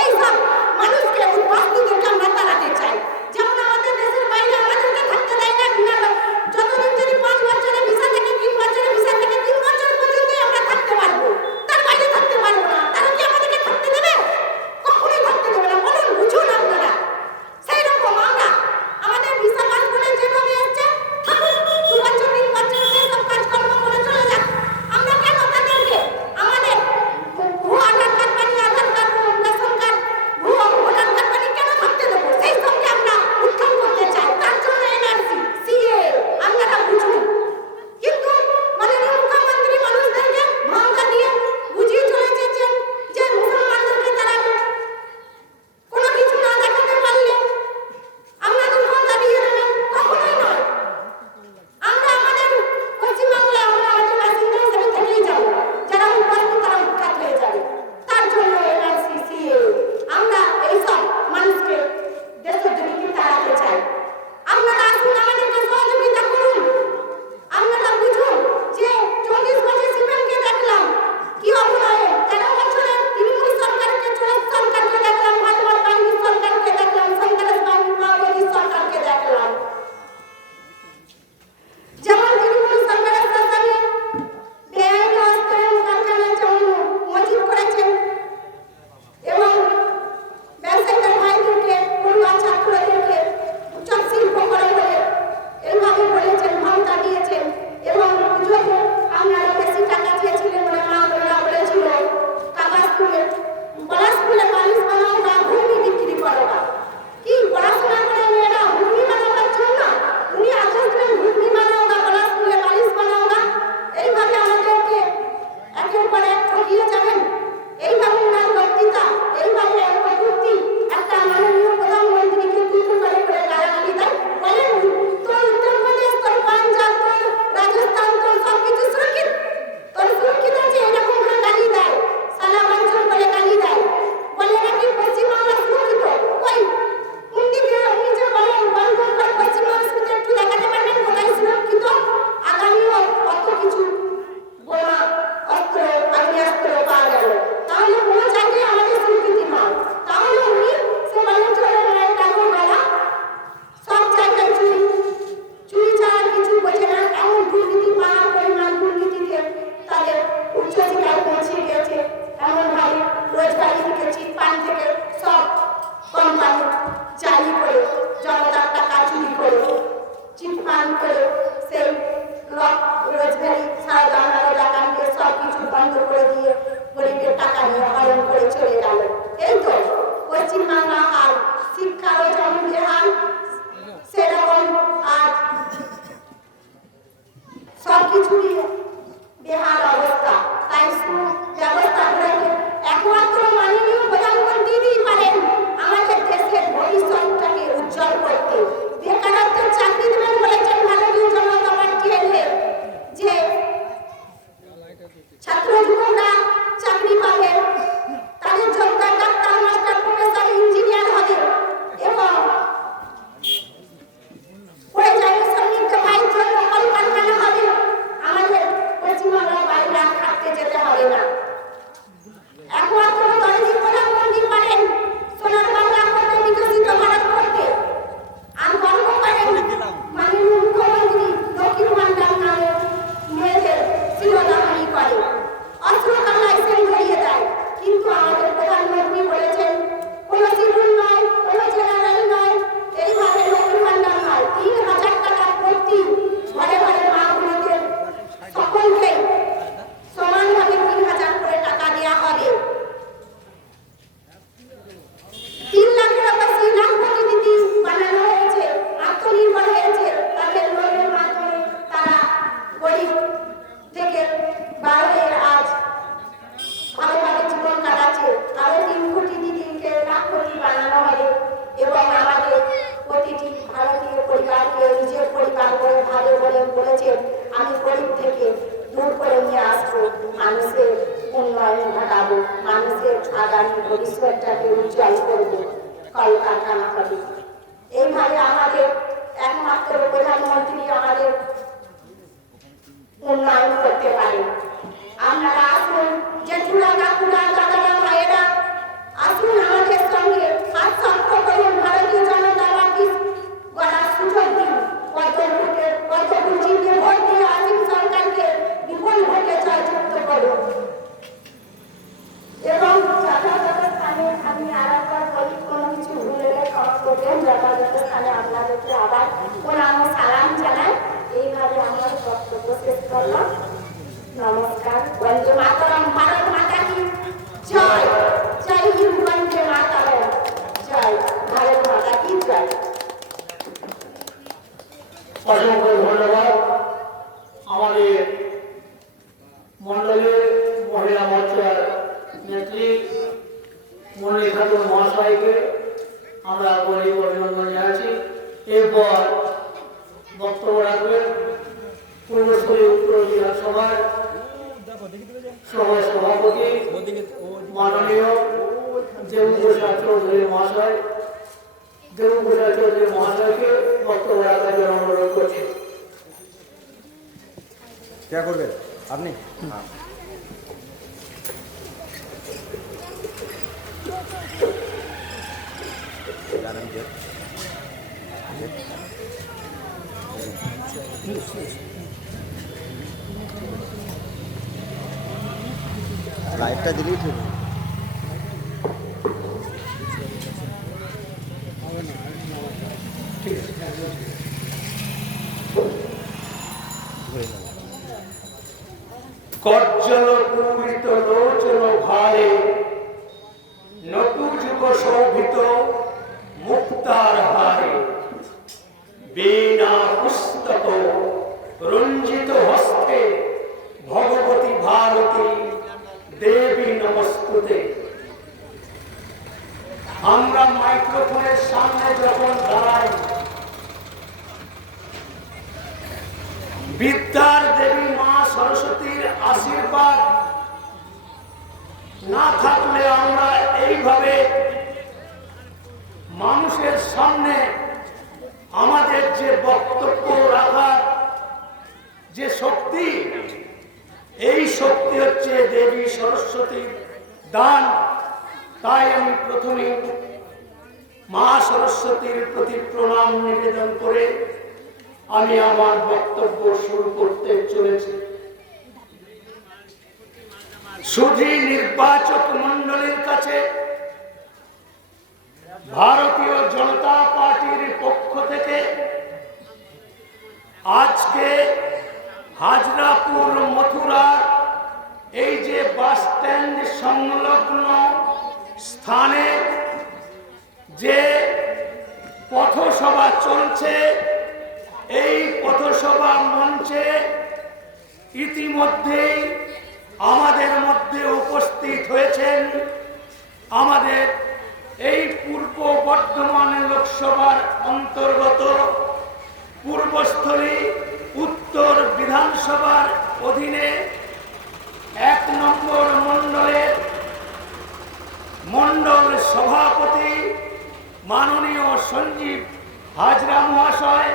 এই সব মানুষকে উদ্বাস্তুদেরকে আমরা তাড়াতে চাই। যেমন আমাদের দেশের বাইরে আমাদেরকে থাকতে দেয় না, বিনা যতদিন যদি 5 বছরের ভিসা থেকে 3 বছরের ভিসা থেকে 3 বছর পর্যন্ত আমরা থাকতে পারবো, তার বাইরে থাকতে পারবো না। তারা কি আমাদেরকে থাকতে দেবে? কখনোই থাকতে দেবে না। বলুন, বুঝুন আপনারা। সেই রকম আমরা আমাদের ভিসা পাসপোর্টে যেভাবে এসছে থাকুক, 2 বছর 3 বছর সব কাজকর্ম করে চলে যাক। আমরা কেন তাদেরকে আমাদের ভুয়া আধার কার্ড বানিয়ে আধার কার্ড, রেশন কার্ড, ভুয়া ভোটার কার্ড বানিয়ে কেন থাকতে দেবো? সেই সঙ্গে আমরা উত্থান করতে চাই। তার জন্য এনআরসি, সিএ আপনারা বুঝুন। কিন্তু মাননীয় মুখ্যমন্ত্রী মানুষদেরকে ভাঙা দিয়ে বুঝিয়ে চলে এসেছেন যে মুসলমানদেরকে তারা কোনো কিছু না দেখাতে পারলে আপনাদের ভাঙা দিয়ে দেবেন। কখনোই নয়। আমরা আমাদের পশ্চিমবাংলায় আমরা আমাদের বাসিন্দা হিসেবে থেকেই যাবো। যারা উদ্বাস্তু তারা উৎখাত হয়ে যাবে। তার জন্য এনআরসি, সিএ আমরা এইসব মানুষকে দেশের জমিকে তাড়াতে চাই। আপনারা আসুন, আমাদেরকে সহযোগিতা করুন। আপনারা বুঝুন যে 24 বছর সিপিএমকে দেখলাম কি অবনয়ে, 13 বছরের তৃণমূল সরকারকে, চোরাস সরকারকে দেখলাম, ভাটবার বাহিনীর সরকারকে দেখলাম, সন্ত্রাস বাহিনীর মাওবাদী সরকারকে দেখলাম। যেমন তৃণমূল সরকারের শাসনে বেআইনি অস্ত্রের কারখানা যেমন মজুত করেছেন এবং ব্যবসায়ীদের ভাইদেরকে, পড়ুয়া ছাত্রদেরকে উচ্চ শিল্প করে বলে এইভাবে বলেছেন, ভাঙা দিয়েছেন। এবং পুজোতে আপনারা বেশি টাকা চেয়েছিলেন বলে মা বোনেরা বলেছিল কাগজ তুলে পলাশপুরে বালিশ বানাও বা ঘুগনি বিক্রি করো না। কি পড়াশোনা করে মেয়েরা ঘুগনি বানাবার জন্য? উনি আদেশ দিলেন ঘুগনি বানাও না, পলাশপুরে বালিশ বানাও না। এইভাবে আমাদেরকে একের পর এক ঠকিয়ে যাবেন। এইভাবে ওনার বক্তৃতা, এইভাবে প্রযুক্তি একটা মাননীয় প্রধানমন্ত্রীকে তুলে করে করে গালাগালি দেয়। বলেন তোর উত্তরপ্রদেশ, তোর পাঞ্জাব, তোর রাজস্থান, তোর সব কিছু সুরক্ষিত, তোর সুরক্ষিত আছে, এরকম করে গালি দেয়। সালা বাঞ্চল বলে গালি দেয়। বলে নাকি পশ্চিমবাংলা সুরক্ষিত। কই কোন দিকে আপনি যে বলেন বন্ধ করে পশ্চিমবাংলা সুরক্ষিত, একটু দেখাতে পারবেন কোথায় সুরক্ষিত? আগামীও কত কিছু বোমা, অস্ত্র, আগ্নেয়াস্ত্র পাওয়া গেল। তাহলে কোনো জায়গায় আমাদের সুরক্ষিত নয়। তাহলে উনি সে বলেন চলে গেলেন টাকা গলা, সব জায়গায় চুরি, চুরি ছাড়া কিছু বোঝে না। এমন দুর্নীতি, পাহাড় পরিমাণ দুর্নীতিতে তাদের উচ্চ শিকার পৌঁছে গিয়েছে। এমনভাবে রোজগারি থেকে, চিটপান থেকে সব কোম্পানি জালি করে, জনতার টাকা চুরি করে, চিটপান করে সেই রোজগারি সারা জানার দোকানকে সব কিছু বন্ধ করে দিয়ে গরিবের টাকা নিয়ে হরণ করে চলে গেল। এই তো পশ্চিমবাংলা হাল। শিক্ষারও যেমন বেহাল, সেরকম আজ সব কিছুরই বেহাল অবস্থা। তাই ব্যবস্থা করে একমাত্র মাননীয় প্রধানমন্ত্রীই পারেন আমাদের দেশের ভবিষ্যৎটাকে উজ্জ্বল করতে। বেকারত্বের চাকরি দেবেন বলেছেন ভারতীয় জনতা পার্টি এলে, যে ছাত্র যুবকরা চাকরি পাবে, তাদের যোগ্যতা ডাক্তার, মাস্টার, প্রফেসর, ইঞ্জিনিয়ার হবে এবং পড়ে যাবে শ্রমিক ভাইয়ের জন্য কলকারখানা হবে। আমাদের পশ্চিমবাংলার বাইরে আর থাকতে যেতে হবে না। একমাত্র দলটি প্রধানমন্ত্রী পারেন সোনার বাংলা করতে, বিকশিত ভারত করতে। আর গর্ব করেন মাননীয় মুখ্যমন্ত্রী লক্ষ্মীর ভান্ডার নামে মেয়েদের শিরোধারণী করে, অস্ত্রকার লাইসেন্স ধরিয়ে দেয়। কিন্তু আমাদের প্রধানমন্ত্রী বলেছেন কোনো শিডিউল নয়, কোনো জেনারেল নয়, এইভাবে লক্ষ্মীর ভান্ডার নয়, 3000 টাকা প্রতি ঘরে ঘরে মা বোনদের সকলকে সমানভাবে 3000 করে টাকা দেওয়া হবে। 3 লাখের বেশি লাখপতি দিদি বানানো হয়েছে, আত্মনির্ভর হয়েছে। তাদের লোনের মাধ্যমে তারা গরিব থেকে বার হয়ে আজ ভালোভাবে জীবন কাটাচ্ছে। আরো 3 কোটি দিদিকে লাখপতি বানানো হবে এবং আমাদের প্রতিটি ভারতীয় পরিবারকে নিজের পরিবার করে ভাবে বলে বলেছেন আমি গরিব থেকে দূর করে নিয়ে আসবো, মানুষের উন্নয়ন ঘটাবো, মানুষের আগামী ভবিষ্যৎটাকে উজ্জ্বল করবো, কলকারখানা হবে। এইভাবে আমাদের একমাত্র প্রধানমন্ত্রী আমাদের উন্নয়ন করতে পারে। আপনারা আসুন, জেঠুরা, কাকুরা, দাদারা, যথাযথ স্থানে আপনাদেরকে আবার প্রণাম ও সালাম জানাই। এইভাবে আমার বক্তব্য শেষ করলাম। নমস্কার। বন্দে মাতরম। ভারত মাতা কি জয়। জয় হিন্দ। বন্দে মাতরম। জয় ভারত মাতা কি জয়। অসংখ্য ধন্যবাদ আমাদের মন্ডলের মহিলা মোর্চার নেত্রী মণি খাতুন মহাশয়কে আমরা গরিব অভিনন্দন জানাচ্ছি। এরপর বক্তব্য রাখবেন পূর্বস্থলী উত্তর বিধানসভার সভাপতি মাননীয় দেবপ্রসাদ চৌধুরী মহাশয়। দেবপ্রসাদ চৌধুরী মহাশয়কে বক্তব্য রাখার জন্য অনুরোধ করছি। क्या করবেন আপনি? লাইভটা ডিলিট হয়ে যাবে। কজ্জল পূরিত লোচন ভারে নটু যুগ শোভিত মুক্তার হারে বীণা পুস্তক রঞ্জিত হস্তে ভগবতী ভারতী দেবী নমস্তুতে। আমরা মাইক্রোফোনের সামনে যখন দাঁড়াই, বিদ্যার দেবী মা সরস্বতীর আশীর্বাদ না থাকলে আমরা এইভাবে মানুষের সামনে আমাদের যে বক্তব্য রাখার যে শক্তি, এই শক্তি হচ্ছে দেবী সরস্বতীর দান। তাই আমি প্রথমে মা সরস্বতীর প্রতি প্রণাম নিবেদন করে আমি আমার বক্তব্য শুরু করতে চলেছি। শুধু নির্বাচক মণ্ডলীর কাছে ভারতীয় জনতা পার্টির পক্ষ থেকে আজকে হাজরাপুর মথুরা এই যে বাস স্ট্যান্ড সংলগ্ন স্থানে যে পথসভা চলছে, এই পথসভা মঞ্চে ইতিমধ্যেই আমাদের মধ্যে উপস্থিত হয়েছেন আমাদের এই পূর্ব বর্ধমান লোকসভার অন্তর্গত পূর্বস্থলী উত্তর বিধানসভার অধীনে 1 নম্বর মণ্ডলের মণ্ডল সভাপতি মাননীয় সঞ্জীব হাজরা মহাশয়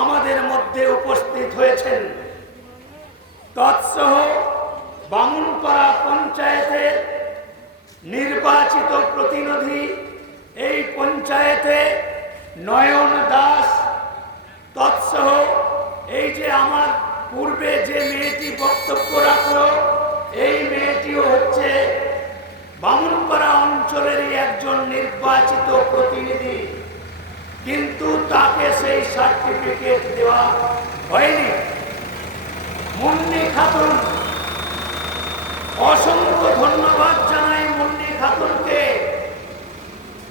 আমাদের মধ্যে উপস্থিত হয়েছেন। তৎসহ বামুনপাড়া পঞ্চায়েতের নির্বাচিত প্রতিনিধি এই পঞ্চায়েতে নয়ন দাস, তৎসহ এই যে আমার পূর্বে যে মেয়েটি বক্তব্য রাখলো, এই মেয়েটিও হচ্ছে বামুনপাড়া অঞ্চলেরই একজন নির্বাচিত প্রতিনিধি, কিন্তু তাকে সেই সার্টিফিকেট দেওয়া হয়নি। মুন্নি খাতুন, অসংখ্য ধন্যবাদ জানাই মুন্নি খাতুনকে,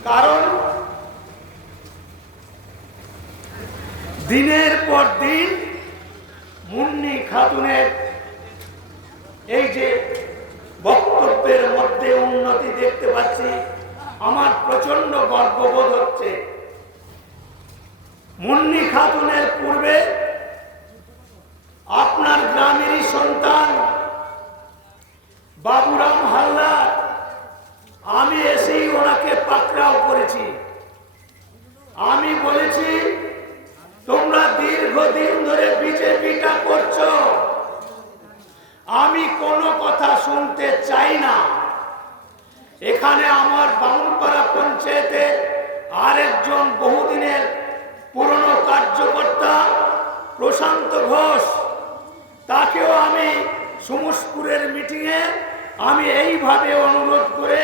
কারণ দিনের পর দিন মুন্নি খাতুনের এই যে বক্তব্যের মধ্যে উন্নতি দেখতে পাচ্ছি, আমার প্রচন্ড গর্ববোধ হচ্ছে। মুন্নি খাতুনের পূর্বে আপনার গ্রামেরই সন্তান বাবুরাম হালদার, আমি এসেই ওনাকে পাকড়াও করেছি। আমি বলেছি তোমরা দীর্ঘদিন ধরে বিজেপিটা করছো, আমি কোনো কথা শুনতে চাই না। এখানে আমার বামুনপাড়া পঞ্চায়েতে আরেকজন বহুদিনের পুরনো কার্যকর্তা প্রশান্ত ঘোষ, তাকেও আমি সুমুসপুরের মিটিংয়ে আমি এইভাবে অনুরোধ করে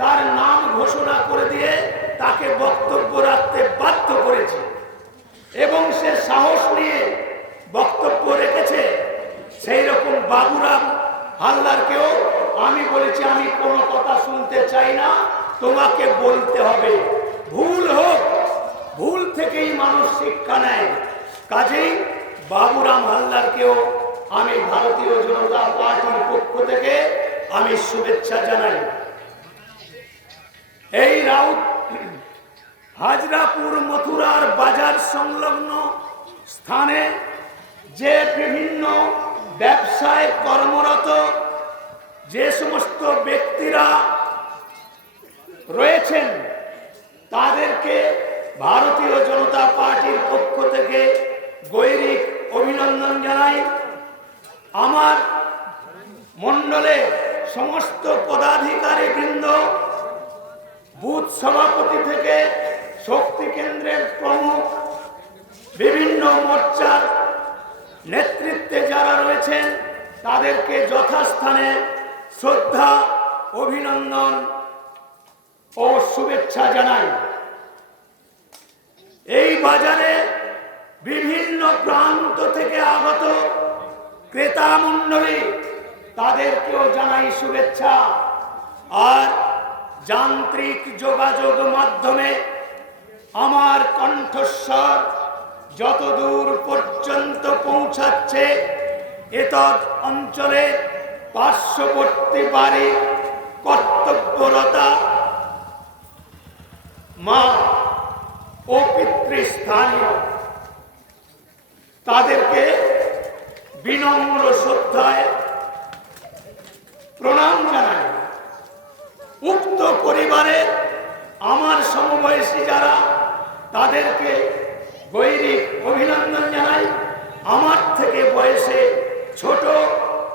তার নাম ঘোষণা করে দিয়ে তাকে বক্তব্য রাখতে এবং সে সাহস নিয়ে বক্তব্য রেখেছে, সেই রকম বাবুরাম হালদারকেও আমি বলেছি আমি কোনো কথা শুনতে চাই না, তোমাকে বলতে হবে। ভুল হোক, ভুল থেকেই মানুষ শিক্ষা নেয়। কাজেই বাবুরাম হালদারকেও আমি ভারতীয় জনতা পার্টির পক্ষ থেকে আমি শুভেচ্ছা জানাই। এই রাউত হাজরাপুর মথুরার বাজার সংলগ্ন স্থানে যে বিভিন্ন ব্যবসায় কর্মরত যে সমস্ত ব্যক্তিরা রয়েছেন তাদেরকে ভারতীয় জনতা পার্টির পক্ষ থেকে গৈরিক অভিনন্দন জানাই। আমার মণ্ডলে সমস্ত পদাধিকারী বৃন্দ, বুথ সভাপতি থেকে শক্তি কেন্দ্রের প্রমুখ, বিভিন্ন মোর্চার নেতৃত্বে যারা রয়েছেন তাদেরকে যথাস্থানে শ্রদ্ধা, অভিনন্দন ও শুভেচ্ছা জানাই। এই বাজারে বিভিন্ন প্রান্ত থেকে আগত ক্রেতা মণ্ডলী, তাদেরকেও জানাই শুভেচ্ছা। আর যান্ত্রিক যোগাযোগ মাধ্যমে আমার কণ্ঠস্বর যতদূর পর্যন্ত পৌঁছাচ্ছে, এতদ অঞ্চলে পার্শ্ববর্তী বাড়ির কর্তব্যরতা মা ও পিতৃস্থানীয়, তাদেরকে বিনম্র শ্রদ্ধায় প্রণাম জানাই। উক্ত পরিবারে আমার সমবয়সী যারা, তাদেরকে গৈরিক অভিনন্দন জানাই। আমার থেকে বয়সে ছোট,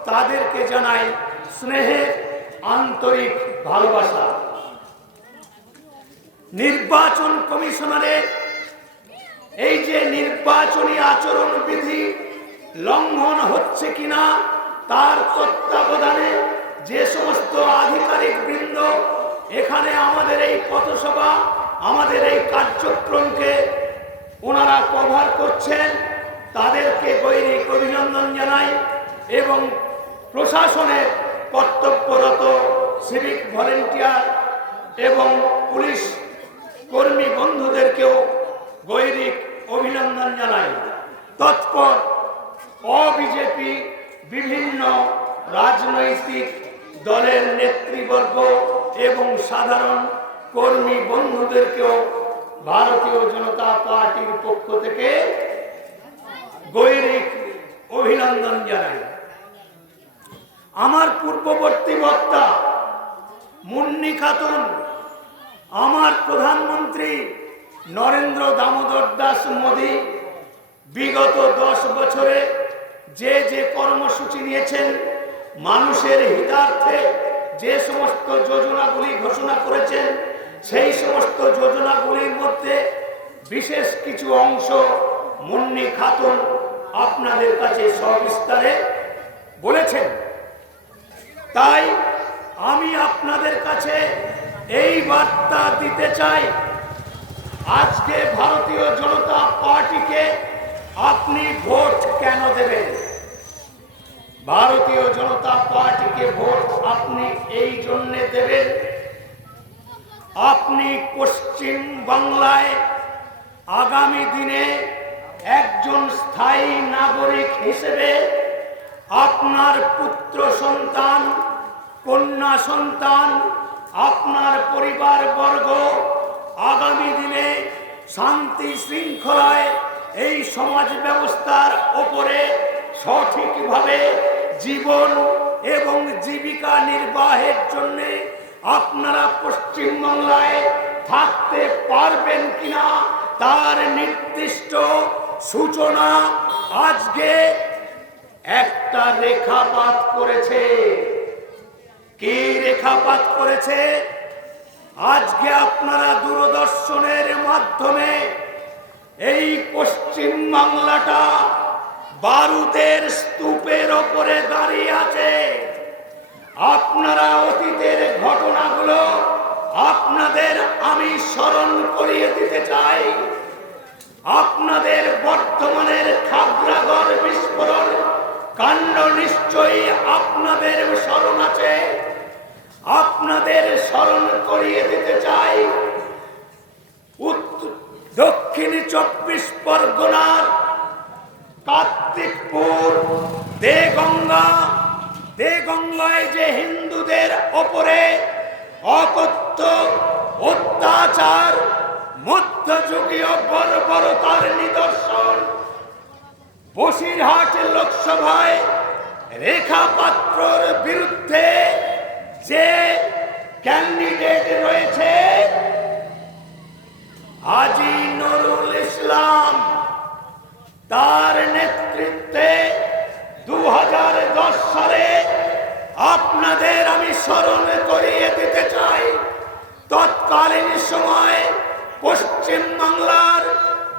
তাদেরকে জানাই স্নেহের আন্তরিক ভালোবাসা। নির্বাচন কমিশনারের এই যে নির্বাচনী আচরণ বিধি লঙ্ঘন হচ্ছে কিনা তার তত্ত্বাবধানে যে সমস্ত আধিকারিক বৃন্দ এখানে আমাদের এই পথসভা, আমাদের এই কার্যক্রমকে ওনারা কভার করছেন, তাদেরকে গৈরিক অভিনন্দন জানাই। এবং প্রশাসনের কর্তব্যরত সিভিক ভলেন্টিয়ার এবং পুলিশ কর্মী বন্ধুদেরকেও গৈরিক অভিনন্দন জানাই। তৎপর অবিজেপি বিভিন্ন রাজনৈতিক দলের নেতৃবর্গ এবং সাধারণ কর্মী বন্ধুদেরকেও ভারতীয় জনতা পার্টির পক্ষ থেকে গৈরিক অভিনন্দন জানাই। আমার পূর্ববর্তী বক্তা মুন্নি খাতুন আমার প্রধানমন্ত্রী নরেন্দ্র দামোদর দাস মোদী বিগত 10 বছরে যে যে কর্মসূচি নিয়েছেন, মানুষের হিতার্থে যে সমস্ত যোজনাগুলি ঘোষণা করেছেন, সেই সমস্ত যোজনাগুলির মধ্যে বিশেষ কিছু অংশ মুন্নি খাতুন আপনাদের কাছে সবিস্তারে বলেছেন। তাই আমি আপনাদের কাছে এই বার্তা দিতে চাই, আজকে ভারতীয় জনতা পার্টিকে আপনি ভোট কেন দেবেন? ভারতীয় জনতা পার্টিকে ভোট আপনি এই জন্যে দেবেন, আপনি পশ্চিম বাংলায় আগামী দিনে একজন স্থায়ী নাগরিক হিসেবে আপনার পুত্র সন্তান, কন্যা সন্তান, আপনার পরিবার বর্গ আগামী দিনে শান্তি শৃঙ্খলায় এই সমাজ ব্যবস্থার ওপরে সঠিকভাবে জীবন এবং জীবিকা নির্বাহের জন্য আপনারা পশ্চিমবাংলায় থাকতে পারবেন কিনা তার নির্দিষ্ট সূচনা আজকে একটা রেখাপাত করেছে। কি রেখাপাত করেছে? আজকে আপনারা দূরদর্শনের মাধ্যমে এই পশ্চিম বাংলাটা বারুদের স্তূপের ওপরে দাঁড়িয়ে আছে। আপনারা অতীতের ঘটনাগুলো আপনাদের আমি স্মরণ করিয়ে দিতে চাই। আপনাদের বর্তমানের খাগড়াগড় বিস্ফোরণ কাণ্ড নিশ্চয়ই আপনাদের স্মরণ আছে। আপনাদের স্মরণ করিয়ে দিতে চাই দক্ষিণ 24 পরগনার কার্তিকপুর দেগঙ্গায় যে হিন্দুদের ওপরে অকথ্য অত্যাচার, মধ্যযুগীয় বর্বরতার নিদর্শন, বসিরহাট লোকসভায় রেখা পাত্রর বিরুদ্ধে যে ক্যান্ডিডেট রয়েছে হাজী নুরুল ইসলাম, তার নেতৃত্বে 2010 সালে আপনাদের আমি স্মরণ করিয়ে দিতে চাই। তৎকালীন সময় পশ্চিম বাংলার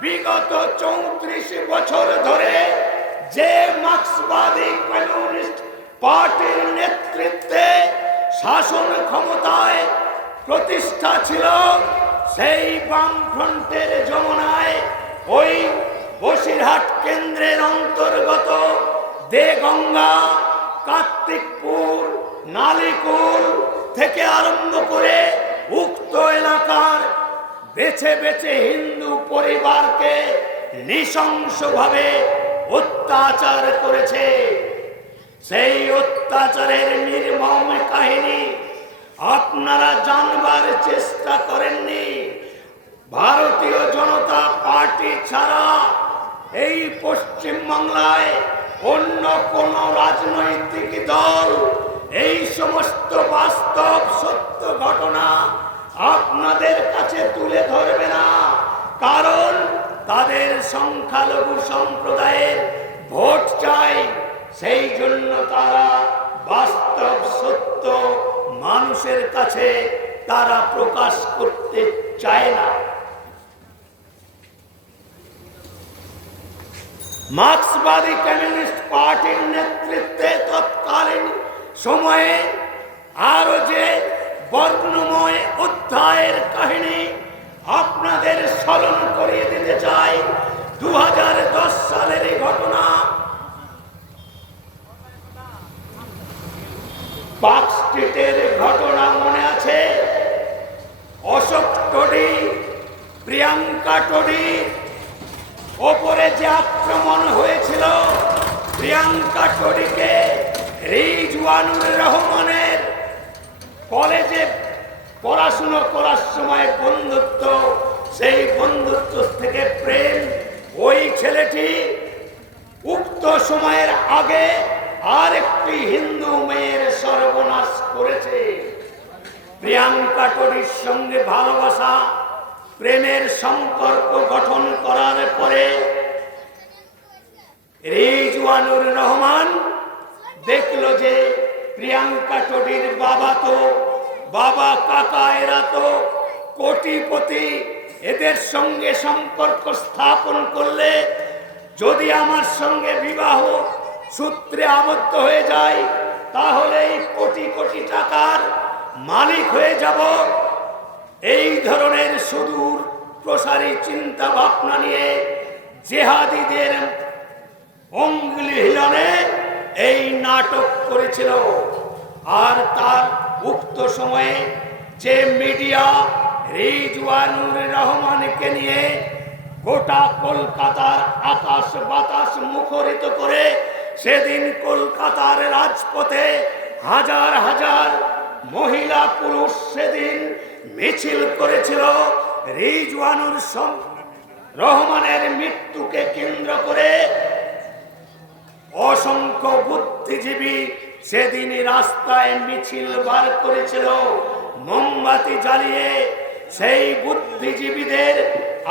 বিগত 34 বছর ধরে যে মার্ক্সবাদী কমিউনিস্ট পার্টির নেতৃত্বে শাসন ক্ষমতায় প্রতিষ্ঠা ছিল, সেই বামফ্রন্টের যমুনায় ওই বসিরহাট কেন্দ্রের অন্তর্গত দেগঙ্গা, কার্তিকপুর, নালিকুল থেকে আরম্ভ করে উক্ত এলাকার বেছে বেছে হিন্দু পরিবারকে নৃশংসভাবে অত্যাচার করেছে। সেই অত্যাচারের নির্মম কাহিনী আপনারা জানবার চেষ্টা করেননি। ভারতীয় জনতা পার্টি ছাড়া এই পশ্চিম বাংলায় অন্য কোন রাজনৈতিক দল এই সমস্ত বাস্তব সত্য ঘটনা আপনাদের কাছে তুলে ধরবে না, কারণ তাদের সংখ্যালঘু সম্প্রদায়ের ভোট চাই। সেই জন্য তারা বাস্তব সত্য মানুষের কাছে তারা প্রকাশ করতে চায় না। মার্ক্সবাদী কমিউনিস্ট পার্টির নেতৃত্বে তৎকালীন সময়ে আরো যে বর্ণময় অধ্যায়ের কাহিনী আপনাদের স্মরণ করিয়ে দিতে চাই। 2010 সালের এই ঘটনা। পার্ক স্ট্রিটের ঘটনা মনে আছে? অশোক টডি, প্রিয়াঙ্কা টডি ওপরে যে আক্রমণ হয়েছিল, প্রিয়াঙ্কা টডিকে রিজওয়ানুর রহমানের কলেজে পড়াশুনো করার সময় বন্ধুত্ব, সেই বন্ধুত্ব থেকে প্রেম, ওই ছেলেটি উক্ত সময়ের আগে আর একটি হিন্দু মেয়ের সর্বনাশ করেছে। প্রিয়াঙ্কা টডির সঙ্গে ভালোবাসা, প্রেমের সম্পর্ক গঠন করার পরে রিজওয়ানুর রহমান দেখলো যে প্রিয়াঙ্কা টডির বাবা কাকা এরা তো কোটিপতি, এদের সঙ্গে সম্পর্ক স্থাপন করলে যদি আমার সঙ্গে বিবাহ সূত্রে আবদ্ধ হয়ে যায় তাহলে এই কোটি কোটি টাকার মালিক হয়ে যাব। এই ধরনের সুদূর প্রসারী চিন্তা ভাবনা নিয়ে জেহাদিদের অঙ্গুলি হিলনে এই নাটক করেছিল। আর তার উক্ত সময়ে যে মিডিয়া রিজওয়ানুর রহমানকে নিয়ে গোটা কলকাতার আকাশ বাতাস মুখরিত করে সেদিন কলকাতার রাজপথে হাজার হাজার মহিলা পুরুষ সেদিন মিছিল করেছিল রিজওয়ানুর রহমানের মৃত্যুকে কেন্দ্র করে। অসংখ্য বুদ্ধিজীবী সেদিন রাস্তায় মিছিল বার করেছিল মোমবাতি জ্বালিয়ে। সেই বুদ্ধিজীবীদের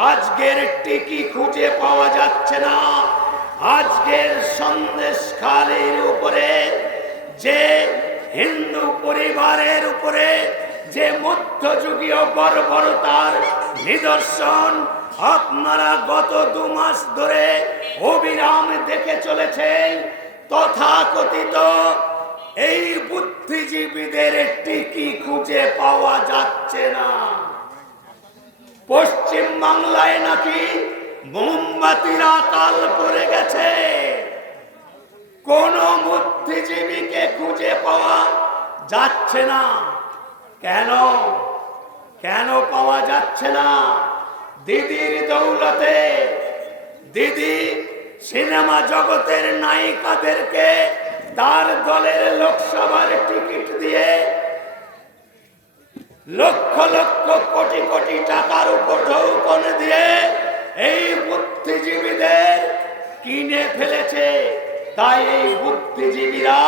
আজকের টিকি খুঁজে পাওয়া যাচ্ছে না। আজকের সন্দেশখালীর উপরে যে হিন্দু পরিবারের উপরে যে মধ্যযুগীয় বর্বরতার নিদর্শন আপনারা গত 2 মাস ধরে অবিরাম দেখে চলেছেন, তথাকথিত এই বুদ্ধিজীবীদের টিকি খুঁজে পাওয়া যাচ্ছে না। পশ্চিম বাংলায় নাকি মোমবাতির আকাল পড়ে গেছে, কোন বুদ্ধিজীবীকে খুঁজে পাওয়া যাচ্ছে না। কেন কেন পাওয়া যাচ্ছে না? দিদির দৌলতে দিদি সিনেমা জগতের নায়িকাদেরকে তার দলের লোকসভার টিকিট দিয়ে লক্ষ লক্ষ কোটি কোটি টাকার উপর যৌবন দিয়ে এই বুদ্ধিজীবীদের কিনে ফেলেছে। তাই এই বুদ্ধিজীবীরা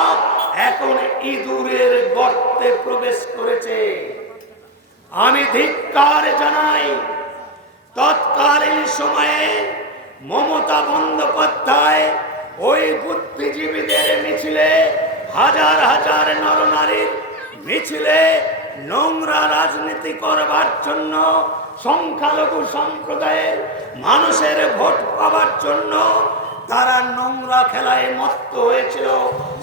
এখন ইঁদুরের গর্তে প্রবেশ করেছে। আমি ধিক্কার জানাই তৎকালীন সময়ে মমতা বন্দ্যোপাধ্যায় ওই বুদ্ধিজীবীদের মিছিলে, হাজার হাজার নরনারীর মিছিলে নোংরা রাজনীতি করবার জন্য, সংখ্যালঘু সম্প্রদায়ের মানুষের ভোট পাবার জন্য তারা নোংরা খেলায় মত্ত হয়েছিল,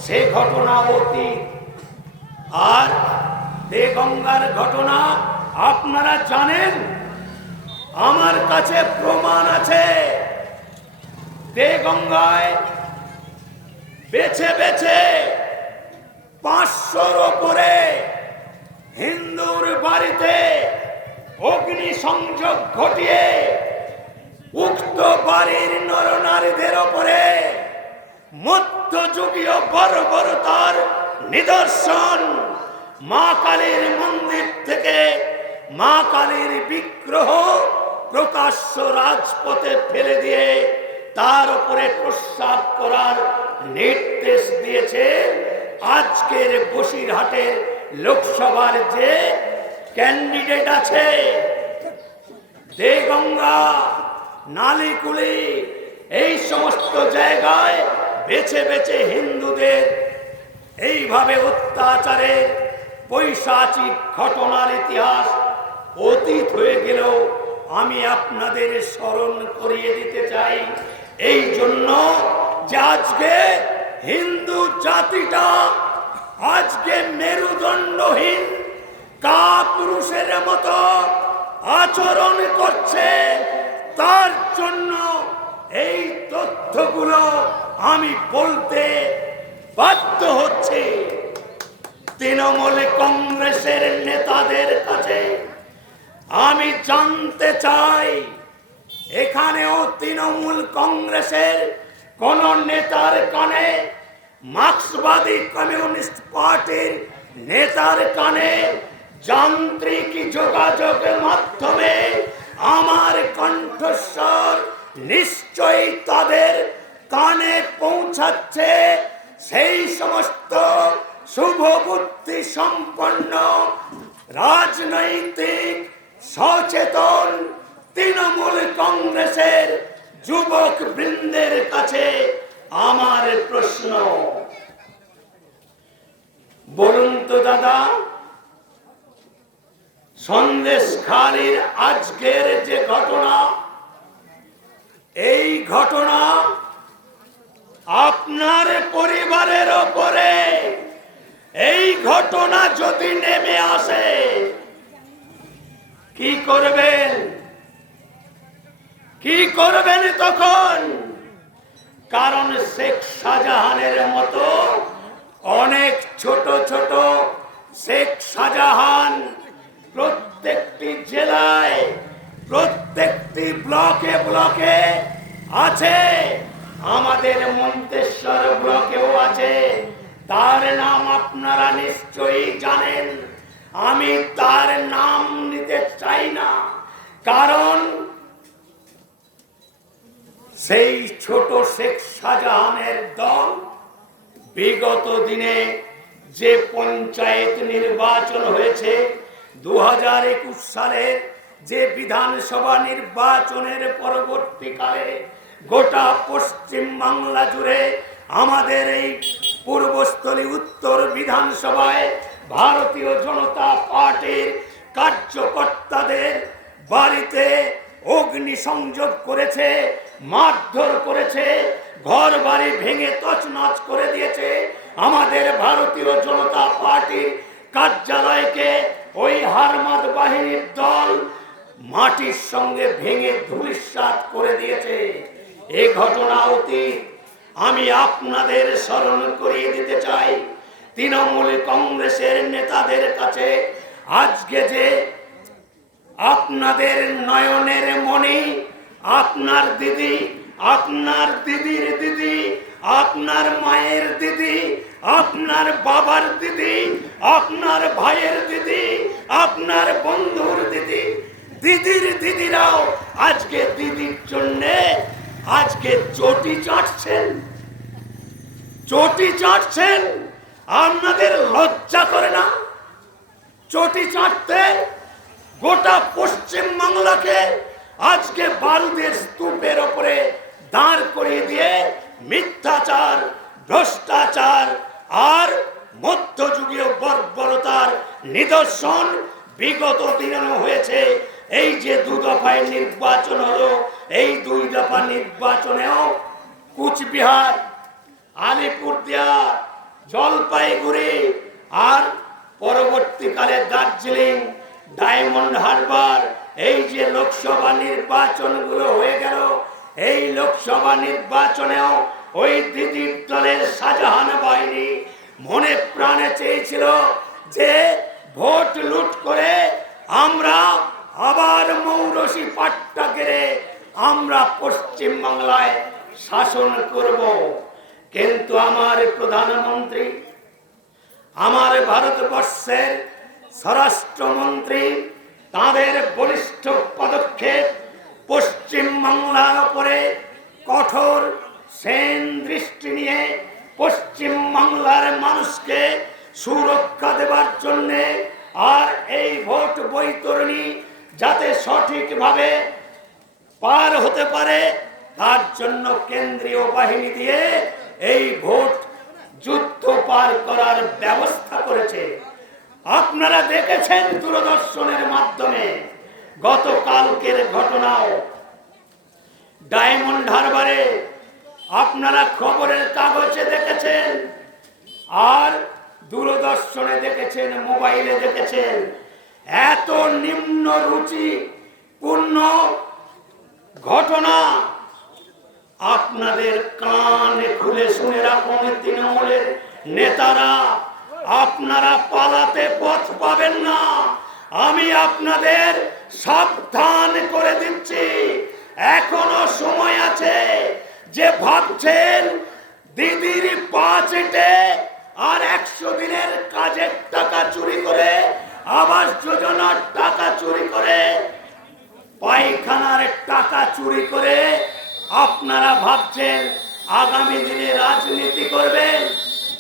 সে ঘটনা অতীত। আর দেগঙ্গার ঘটনা আপনারা জানেন, আমার কাছে প্রমাণ আছে। দেগঙ্গায় বেছে বেছে 500-র উপরে হিন্দুর বাড়িতে অগ্নি সংযোগ ঘটিয়ে উক্ত বাড়ির নরনারীদের ওপরে মধ্যযুগীয় বর্বরতার নিদর্শন। মা কালীর মন্দির থেকে মা কালীর বিগ্রহ প্রকাশ্য রাজপথে ফেলে দিয়ে তার উপরে প্রস্রাব করার নির্দেশ দিয়েছে আজকের বসিরহাটের লোকসভার যে ক্যান্ডিডেট আছে। দেগঙ্গা, নালিকুলি, এই সমস্ত জায়গায় বেছে বেছে হিন্দুদের এইভাবে অত্যাচারের পৈশাচিক ঘটনার ইতিহাস অতীত হয়ে গেলেও আমি আপনাদের স্মরণ করিয়ে দিতে চাই। এই জন্য যে আজকে হিন্দু জাতিটা আজকে মেরুদণ্ডহীন কাপুরুষের মতো আচরণ করছে, তার জন্য এই তথ্যগুলো আমি বলতে বাধ্য হচ্ছি। তৃণমূল কংগ্রেসের নেতাদের কাছে আমি জানতে চাই, এখানেও তৃণমূল কংগ্রেসের কোন নেতার কানে, মার্ক্সবাদী কমিউনিস্ট পার্টির নেতার কানে যান্ত্রিক যোগাযোগের মাধ্যমে আমার কণ্ঠস্বর নিশ্চয়ই তাদের কানে পৌঁছাচ্ছে। সেই সমস্ত শুভ বুদ্ধি সম্পন্ন রাজনৈতিক সচেতন তৃণমূল কংগ্রেসের যুবক বৃন্দের কাছে আমার প্রশ্ন, বলুন তো দাদা, সন্দেশখালীর আজকের যে ঘটনা, এই ঘটনা আপনার পরিবারের ওপরে এই ঘটনা যদি নেমে আসে, কি করবেন? কি করবেন তখন? কারণ শেখ শাহজাহানের মতো অনেক ছোট ছোট শেখ শাহজাহান প্রত্যেকটি জেলায়, প্রত্যেকটি ব্লকে ব্লকে আছে। আমাদের মন্তেশ্বর ব্লকেও আছে, তার নাম আপনারা নিশ্চয়ই জানেন। আমি তার নাম নিতে চাই না, কারণ সেই ছোট শেখ শাহজাহানের দল বিগত দিনে যে পঞ্চায়েত নির্বাচন হয়েছে, 2021 সালে যে বিধানসভা নির্বাচনের পরবর্তীকালে গোটা পশ্চিম বাংলা জুড়ে আমাদের এই পূর্বস্থলী উত্তর বিধানসভায় ভারতীয় জনতা পার্টির কার্যকর্তাদের বাড়িতে অগ্নি সংযোগ করেছে, মারধর করেছে, ঘর বাড়ি ভেঙে তছনছ করে দিয়েছে। আমাদের ভারতীয় জনতা পার্টির কার্যালয়কে ওই হারমাদ বাহিনীর দল মাটির সঙ্গে ভেঙে ধূলিসাৎ করে দিয়েছে। এই ঘটনা অতীত। আমি আপনাদের স্মরণ করিয়ে দিতে চাই, তৃণমূল কংগ্রেসের নেতাদের কাছে আজকে যে আপনাদের নয়নের মণি, আপনার দিদি, আপনার দিদির দিদি, আপনার মায়ের দিদি, আপনার বাবার দিদি, আপনার ভাইয়ের দিদি, আপনার বন্ধুর দিদি, দিদির দিদিরাও আজকে দিদির জন্যে আজকে চটি চাটছেন, চটি চাটছেন। আপনাদের লজ্জা করে না চটি চাটতে? গোটা পশ্চিম বাংলাকে আজকে বারুদের স্তূপের ওপরে দাঁড় করিয়ে দিয়ে মিথ্যাচার, ভ্রষ্টাচার আর মধ্যযুগীয় বর্বরতার নিদর্শন বিগত দিনেও হয়েছে। এই যে 2 দফায় নির্বাচন হলো, এই 2 দফা নির্বাচনেও কুচবিহার, আলিপুরদুয়ার, জলপাইগুড়ি আর পরবর্তীকালে দার্জিলিং, ডায়মন্ড হারবার, এই যে লোকসভা নির্বাচনগুলো হয়ে গেল, এই লোকসভা নির্বাচনেও ওই দিদির দলের শাহজাহান বাহিনী মনে প্রাণে চেয়েছিল যে ভোট লুট করে আমরা আবার মৌরসি পাট্টা গেড়ে আমরা পশ্চিম বাংলায় শাসন করব। কিন্তু আমার প্রধানমন্ত্রী, আমার ভারতবর্ষের স্বরাষ্ট্রমন্ত্রী, তাদের বলিষ্ঠ পদক্ষেপ পশ্চিম বাংলার উপরে কঠোর সেন দৃষ্টি নিয়ে পশ্চিম বাংলার মানুষকে সুরক্ষা দেবার জন্যে আর এই ভোট বৈতরণী যাতে সঠিকভাবে পার হতে পারে তার জন্য কেন্দ্রীয় বাহিনী দিয়ে এই ভোট যুদ্ধ পার করার ব্যবস্থা করেছে। আপনারা দেখেছেন দূরদর্শনের মাধ্যমে গতকালকের ঘটনাও, ডায়মন্ড হারবারে আপনারা খবরের কাগজে দেখেছেন আর দূরদর্শনে দেখেছেন, মোবাইলে দেখেছেন। এত নিম্ন রুচিপূর্ণ ঘটনা আপনাদের কানে খুলে শুনে রাখুন তৃণমূলের নেতারা, আপনারা পালাতে পথ পাবেন না। আমি আপনাদের সাবধান করে দিচ্ছি, এখনো সময় আছে। যে ভাবছেন দিদির পা চেটে আর 100 দিনের কাজের টাকা চুরি করে, আবাস যোজনার টাকা চুরি করে, পায়খানার টাকা চুরি করে আপনারা ভাবছেন আগামী দিনে রাজনীতি করবেন,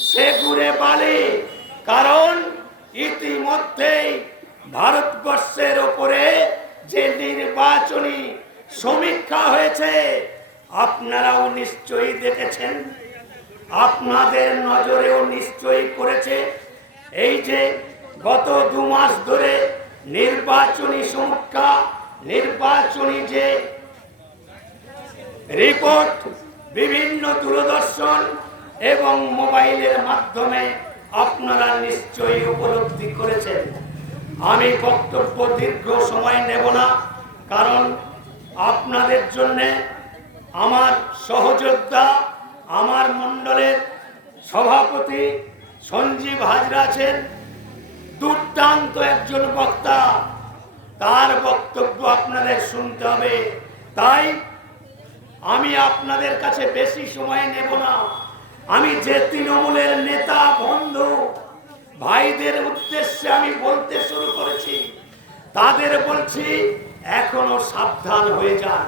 সে ঘুরে বালি। কারণ ইতিমধ্যেই ভারতবর্ষের ওপরে যে নির্বাচনী সমীক্ষা হয়েছে আপনারাও নিশ্চয়ই দেখেছেন, আপনাদের নজরেও নিশ্চয়ই করেছে। এই যে গত 2 মাস ধরে নির্বাচনী সমীক্ষা, নির্বাচনী যে রিপোর্ট বিভিন্ন দূরদর্শন এবং মোবাইলের মাধ্যমে আপনারা নিশ্চয়ই উপলব্ধি করেছেন। আমি বক্তব্য দীর্ঘ সময় নেব না, কারণ আপনাদের জন্যে আমার সহযোদ্ধা, আমার মণ্ডলের সভাপতি সঞ্জীব হাজরা আছেন, দুর্দান্ত একজন বক্তা, তার বক্তব্য আপনাদের শুনতে হবে। তাই আমি আপনাদের কাছে বেশি সময় নেব না। আমি যে তৃণমূলের নেতা বন্ধু ভাইদের উদ্দেশ্যে আমি বলতে শুরু করেছি, তাদের বলছি এখনো সাবধান হয়ে যান।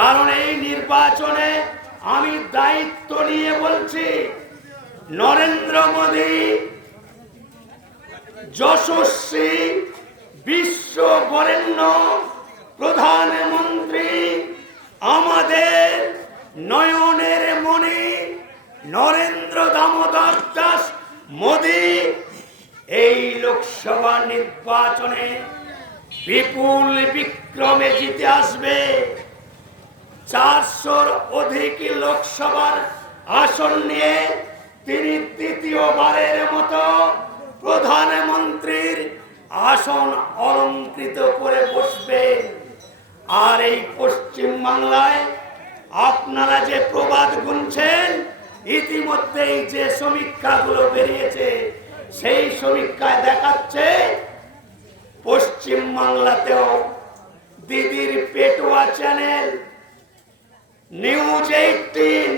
কারণ এই নির্বাচনে আমি দায়িত্ব নিয়ে বলছি, নরেন্দ্র মোদী যশস্বী বিশ্ব বরেণ্য প্রধানমন্ত্রী, আমাদের নয়নের মণি নরেন্দ্র দামোদর দাস মোদী এই লোকসভা নির্বাচনে বিপুল বিক্রমে জিতে আসবে। 400-র অধিক লোকসভার আসন নিয়ে তিনি দ্বিতীয়বারের মতো প্রধানমন্ত্রীর আসন অলঙ্কৃত করে বসবেন। আর এই পশ্চিম বাংলায় আপনারা যে প্রবাদ গুনছেন, ইতিমধ্যেই যে সমীক্ষাগুলো বেরিয়েছে সেই সমীক্ষায় দেখাচ্ছে পশ্চিম বাংলাতেও দিদির পেটোয়া চ্যানেল নিউজ 18,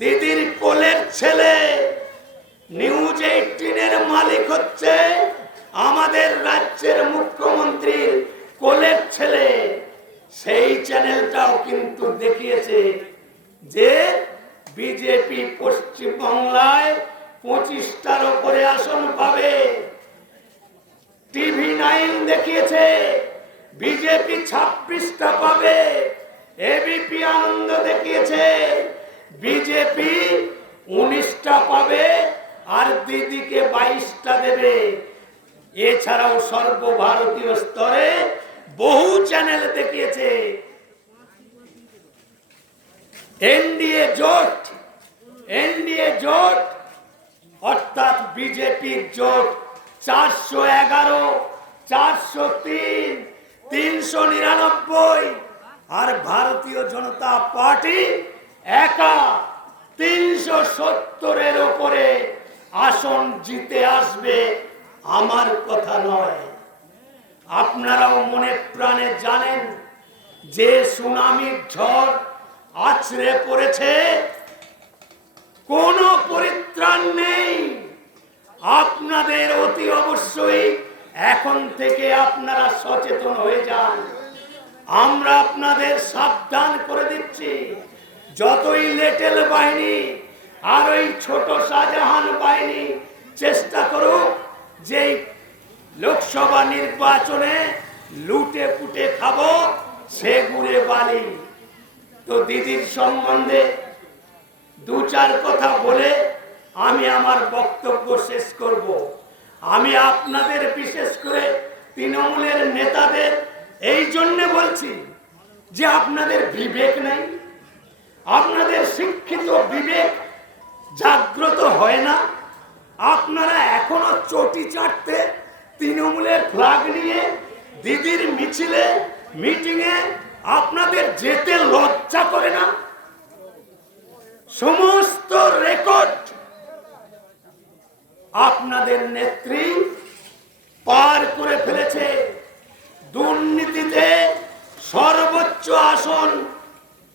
দিদির কোলের ছেলে নিউজ 18 মালিক হচ্ছে আমাদের রাজ্যের মুখ্যমন্ত্রীর কোলের ছেলে। সেই চ্যানেলটাও কিন্তু দেখিয়েছে যে বিজেপি পশ্চিম বাংলায় 25টার উপরে আসন পাবে। টিভি 9 দেখিয়েছে বিজেপি 26টা পাবে। এবিপি আনন্দ দেখিয়েছে বিজেপি 19টা পাবে আর দিদিকে 22টা দেবে। এছাড়াও সর্বভারতীয় স্তরে বহু চ্যানেল দেখিয়েছে এনডিএ জোট অর্থাৎ বিজেপির জোট 411, 403, 399 আর ভারতীয় জনতা পার্টি একা 370-এর উপরে আসন জিতে আসবে। আমার কথা নয়, আপনারাও মনে প্রাণে জানেন যে সুনামির ঝড় আছড়ে পড়েছে, কোনো পরিত্রাণ নেই। আপনাদের অতি অবশ্যই এখন থেকে আপনারা সচেতন হয়ে যান। আমরা আপনাদের সাবধান করে দিচ্ছি, যতই লেটেল বাহিনী আর ওই ছোট শাহজাহান বাহিনী চেষ্টা করুক যে লোকসভা নির্বাচনে লুটে পুটে খাবো, সে গুড়ে বালি। তো দিদির সম্বন্ধে 2-4 কথা বলে আমি আমার বক্তব্য শেষ করব। আমি আপনাদের বিশেষ করে তৃণমূলের নেতাদের এই জন্য বলছি যে আপনাদের বিবেক নেই, আপনাদের শিক্ষিত বিবেক জাগ্রত হয় না। আপনারা এখনো চটি চাটতে তৃণমূলের ফ্ল্যাগ নিয়ে দিদির মিছিলে মিটিংয়ে আপনাদের যেতে লজ্জা করে না? সমস্ত রেকর্ড আপনাদের নেত্রী পার করে ফেলেছে। দুর্নীতিতে সর্বোচ্চ আসন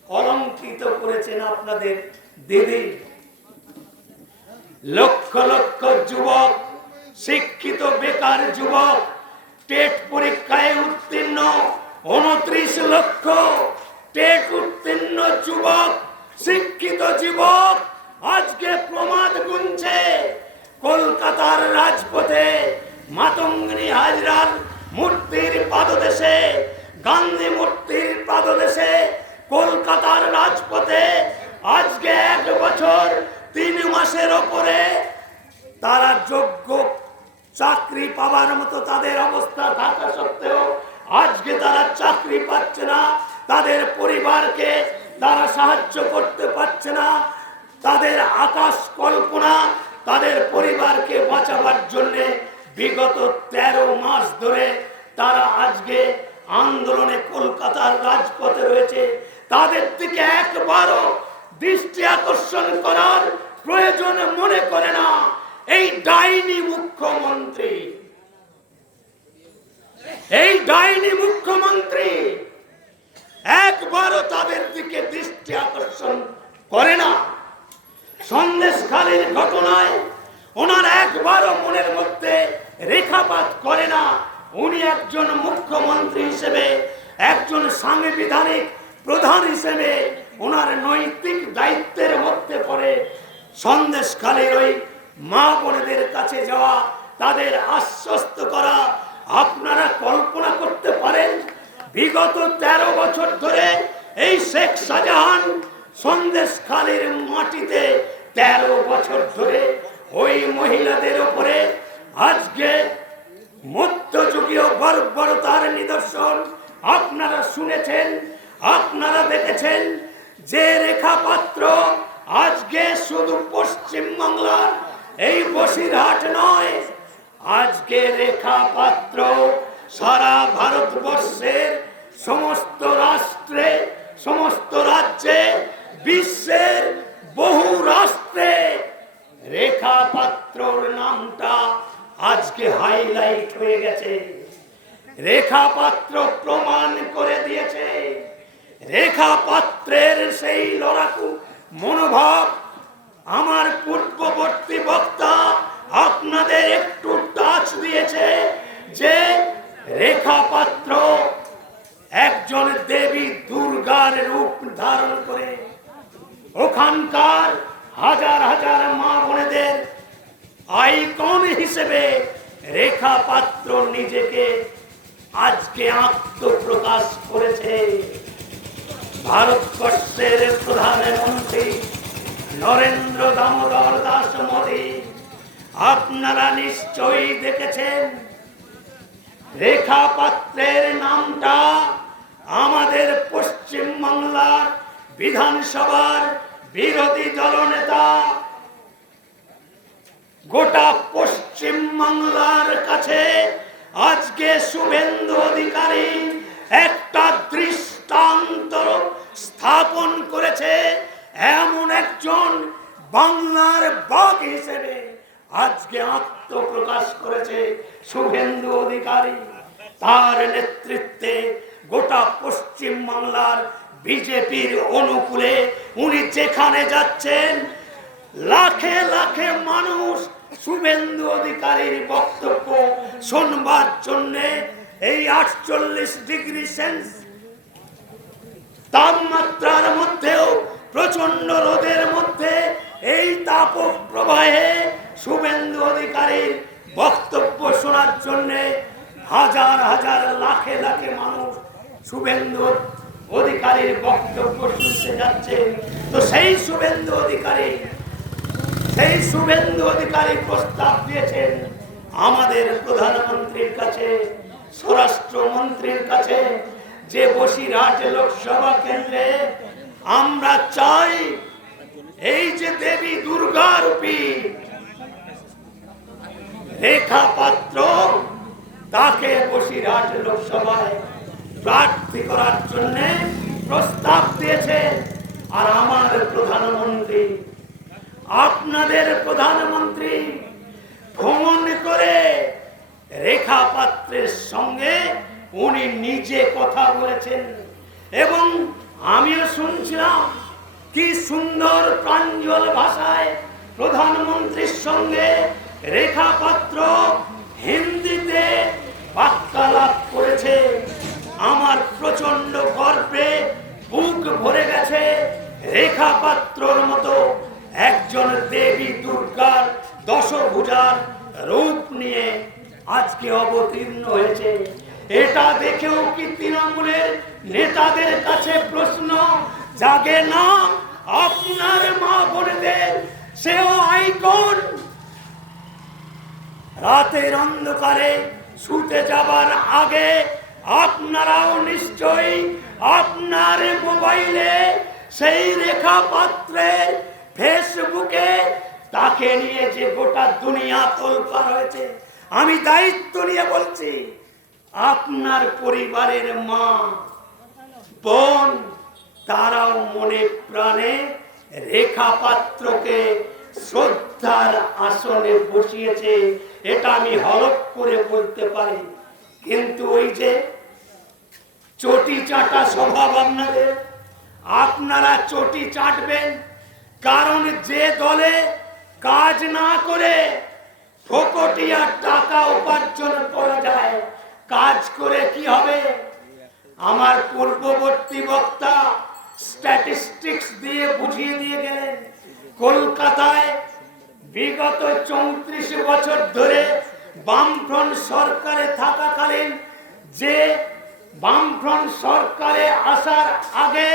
অলঙ্কৃত করেছেন আপনাদের দিদি। লক্ষ লক্ষ যুবক, শিক্ষিত বেকার যুবক, টেট পরীক্ষায় উত্তীর্ণ 29 লক্ষ টেট উত্তীর্ণ যুবক, শিক্ষিত যুবক আজকে প্রমাদ গুনছে কলকাতার রাজপথে মাতঙ্গিনী হাজরার মূর্তির পাদদেশে, গান্ধী মূর্তির পাদদেশে কলকাতার রাজপথে আজকে 1 বছর 3 মাসের ওপরে তারা যোগ্য চাকরি পাবার মতো তাদের অবস্থা থাকা সত্ত্বেও আজকে তারা চাকরি পাচ্ছে না, তাদের পরিবারকে তারা সাহায্য করতে পারছে না। তাদের আকাশ কল্পনা তাদের পরিবারকে বাঁচাবার জন্য বিগত 13 মাস ধরে তারা আজকে আন্দোলনে কলকাতার রাজপথে রয়েছে। তাদের দিকে একবারও দৃষ্টি আকর্ষণ করার প্রয়োজন মনে করে না এই ডাইনি মুখ্যমন্ত্রী। এই ডাইনি মুখ্যমন্ত্রী একবারও তাদের দিকে দৃষ্টি আকর্ষণ করে না। সন্দেশখালীর ঘটনায় ওনার একবারও মনের মধ্যে রেখাপাত করে না। উনি একজন মুখ্যমন্ত্রী হিসেবে, একজন সাংবিধানিক প্রধান হিসেবে ওনার নৈতিক দায়িত্বের মধ্যে পড়ে সন্দেশখালীর ওই মা বোনেদের কাছে যাওয়া, তাদের আশ্বস্ত করা। আপনারা কল্পনা করতে পারেন বিগত 13 বছর ধরে এই শেখ শাহজাহান সন্দেশখালীর মাটিতে 13 বছর ধরে ওই মহিলাদের উপরে আজকে মধ্যযুগীয় বর্বরতার নিদর্শন আপনারা শুনেছেন, আপনারা দেখেছেন। যে রেখাপাত্র আজকে শুধু পশ্চিম বাংলার এই বসিরহাট নয়, আজকে রেখা পাত্র সারা ভারতবর্ষের সমস্ত রাষ্ট্রে, সমস্ত রাজ্যে, বিশ্বের বহু রাষ্ট্রে রেখা পাত্রর নামটা আজকে হাইলাইট হয়ে গেছে। রেখা পাত্র প্রমাণ করে দিয়েছে রেখা পাত্রের সেই লড়াকু মনোভাব। আমার পূর্ববর্তী বক্তা আপনাদের একটু টাচ দিয়েছে যে রেখা পাত্র একজন দেবী দুর্গার রূপ ধারণ করে ওখানকার হাজার হাজার মা বোনেদের আইকন হিসেবে রেখা পাত্র নিজেকে আজকে আত্মপ্রকাশ করেছে। ভারতবর্ষের প্রধানমন্ত্রী নরেন্দ্র দামোদর দাস মোদী, আপনারা নিশ্চয়ই দেখেছেন রেখা পাত্রের নামটা আমাদের পশ্চিম বাংলার বিধানসভার বিরোধী দলনেতা গোটা পশ্চিম বাংলার কাছে আজকে শুভেন্দু অধিকারী একটা দৃষ্টান্ত স্থাপন করেছে। এমন একজন বাংলার বাঘ হিসেবে আজকে আত্মপ্রকাশ করেছে শুভেন্দু অধিকারী। তার নেতৃত্বে গোটা পশ্চিম বাংলার বিজেপির অনুকূলে উনি যেখানে যাচ্ছেন লাখে লাখে মানুষ শুভেন্দু অধিকারীর বক্তব্য শুনবার জন্য এই 48 ডিগ্রি সেন্স তাপমাত্রার মধ্যেও, প্রচন্ড রোদের মধ্যে, এই তাপ প্রবাহে শুভেন্দু অধিকারীর বক্তব্য শোনার জন্য হাজার হাজার লাখে লাখে মানুষ শুভেন্দু অধিকারীর বক্তব্য শুনতে যাচ্ছে। তো সেই শুভেন্দু অধিকারী প্রস্তাব দিয়েছেন আমাদের প্রধানমন্ত্রীর কাছে, স্বরাষ্ট্রমন্ত্রীর কাছে, যে বসিরহাট লোকসভা কেন্দ্রে আমরা চাই এই যে দেবী দুর্গা রূপী রেখা পাত্র, তাকে বসিরহাট লোকসভায় প্রার্থী করার জন্য প্রস্তাব দিয়েছে। আর আমার প্রধানমন্ত্রী, আপনাদের প্রধানমন্ত্রী ভ্রমণ করে রেখা পাত্রের সঙ্গে উনি নিজে কথা বলেছেন এবং আমিও শুনছিলাম কি সুন্দর প্রাঞ্জল ভাষায় প্রধানমন্ত্রীর সঙ্গে রেখা পাত্র হিন্দিতে বার্তালাপ করেছে। আমার প্রচন্ড গর্বে বুক ভরে গেছে। রেখা পাত্রর মতো একজন দেবী দুর্গার দশভুজার রূপ নিয়ে আজকে অবতীর্ণ হয়েছে। এটা দেখেও কি তৃণমূলের নেতাদের কাছে প্রশ্ন জাগে না? আপনার মা বোনেদের সেও আইকন। রাতের অন্ধকারে শুতে যাবার আগে আপনারাও নিশ্চয়ই আপনার মোবাইলে সেই রেখা পাত্রের ফেসবুকে তাকে নিয়ে যে গোটা দুনিয়া তোলপাড় হয়েছে, আমি দায়িত্ব নিয়ে বলছি, আপনার পরিবারের মা বোন তারাও মনে প্রাণে রেখা পাত্রকে শ্রদ্ধার আসনে বসিয়েছে। এটা আমি হলফ করে বলতে পারি। কিন্তু ওই যে চটি চাটা স্বভাব আপনাদের, আপনারা চটি চাটবেন, কারণ যে দলে কাজ না করে ফোকটিয়া টাকা উপার্জন করা যায়, কাজ করে কি হবে? আমার পূর্ববর্তী বক্তা স্ট্যাটিস্টিক্স দিয়ে বুঝিয়ে দিয়ে গেলেন। কলকাতায় বিগত 34 বছর ধরে বামফ্রন্ট সরকারে থাকাকালীন, যে বামফ্রন্ট সরকারে আসার আগে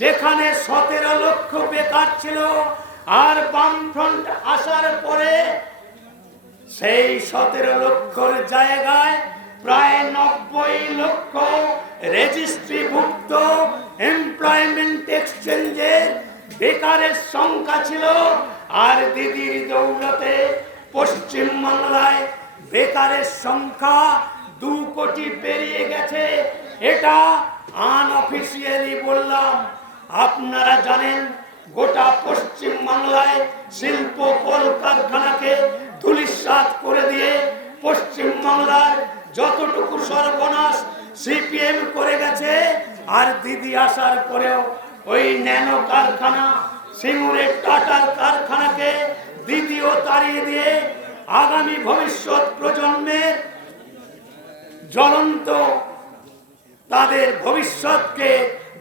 যেখানে 17 লক্ষ বেকার ছিল, আর বামফ্রন্ট আসার পরে সেই 17 লক্ষর জায়গায় প্রায় 90 লক্ষ রেজিস্ট্রিভুক্ত এমপ্লয়মেন্ট এক্সচেঞ্জের বেকারের সংখ্যা ছিল। আর দিদির দৌলতে পশ্চিম বাংলায় বেকারের সংখ্যা 2 কোটি পেরিয়ে গেছে। এটা আনঅফিসিয়ালি বললাম। আপনারা জানেন গোটা পশ্চিম বাংলায় শিল্প কলকারখানাকে ধূলিসাৎ করে দিয়ে পশ্চিম বাংলার যতটুকু সর্বনাশ সিপিএম করে গেছে, আর দিদি আসার পরেও ওই ন্যানো কারখানা, সিঙ্গুরের টাটার কারখানাকে দিদিও তাড়িয়ে দিয়ে আগামী ভবিষ্যৎ প্রজন্মের জ্বলন্ত তাদের ভবিষ্যৎকে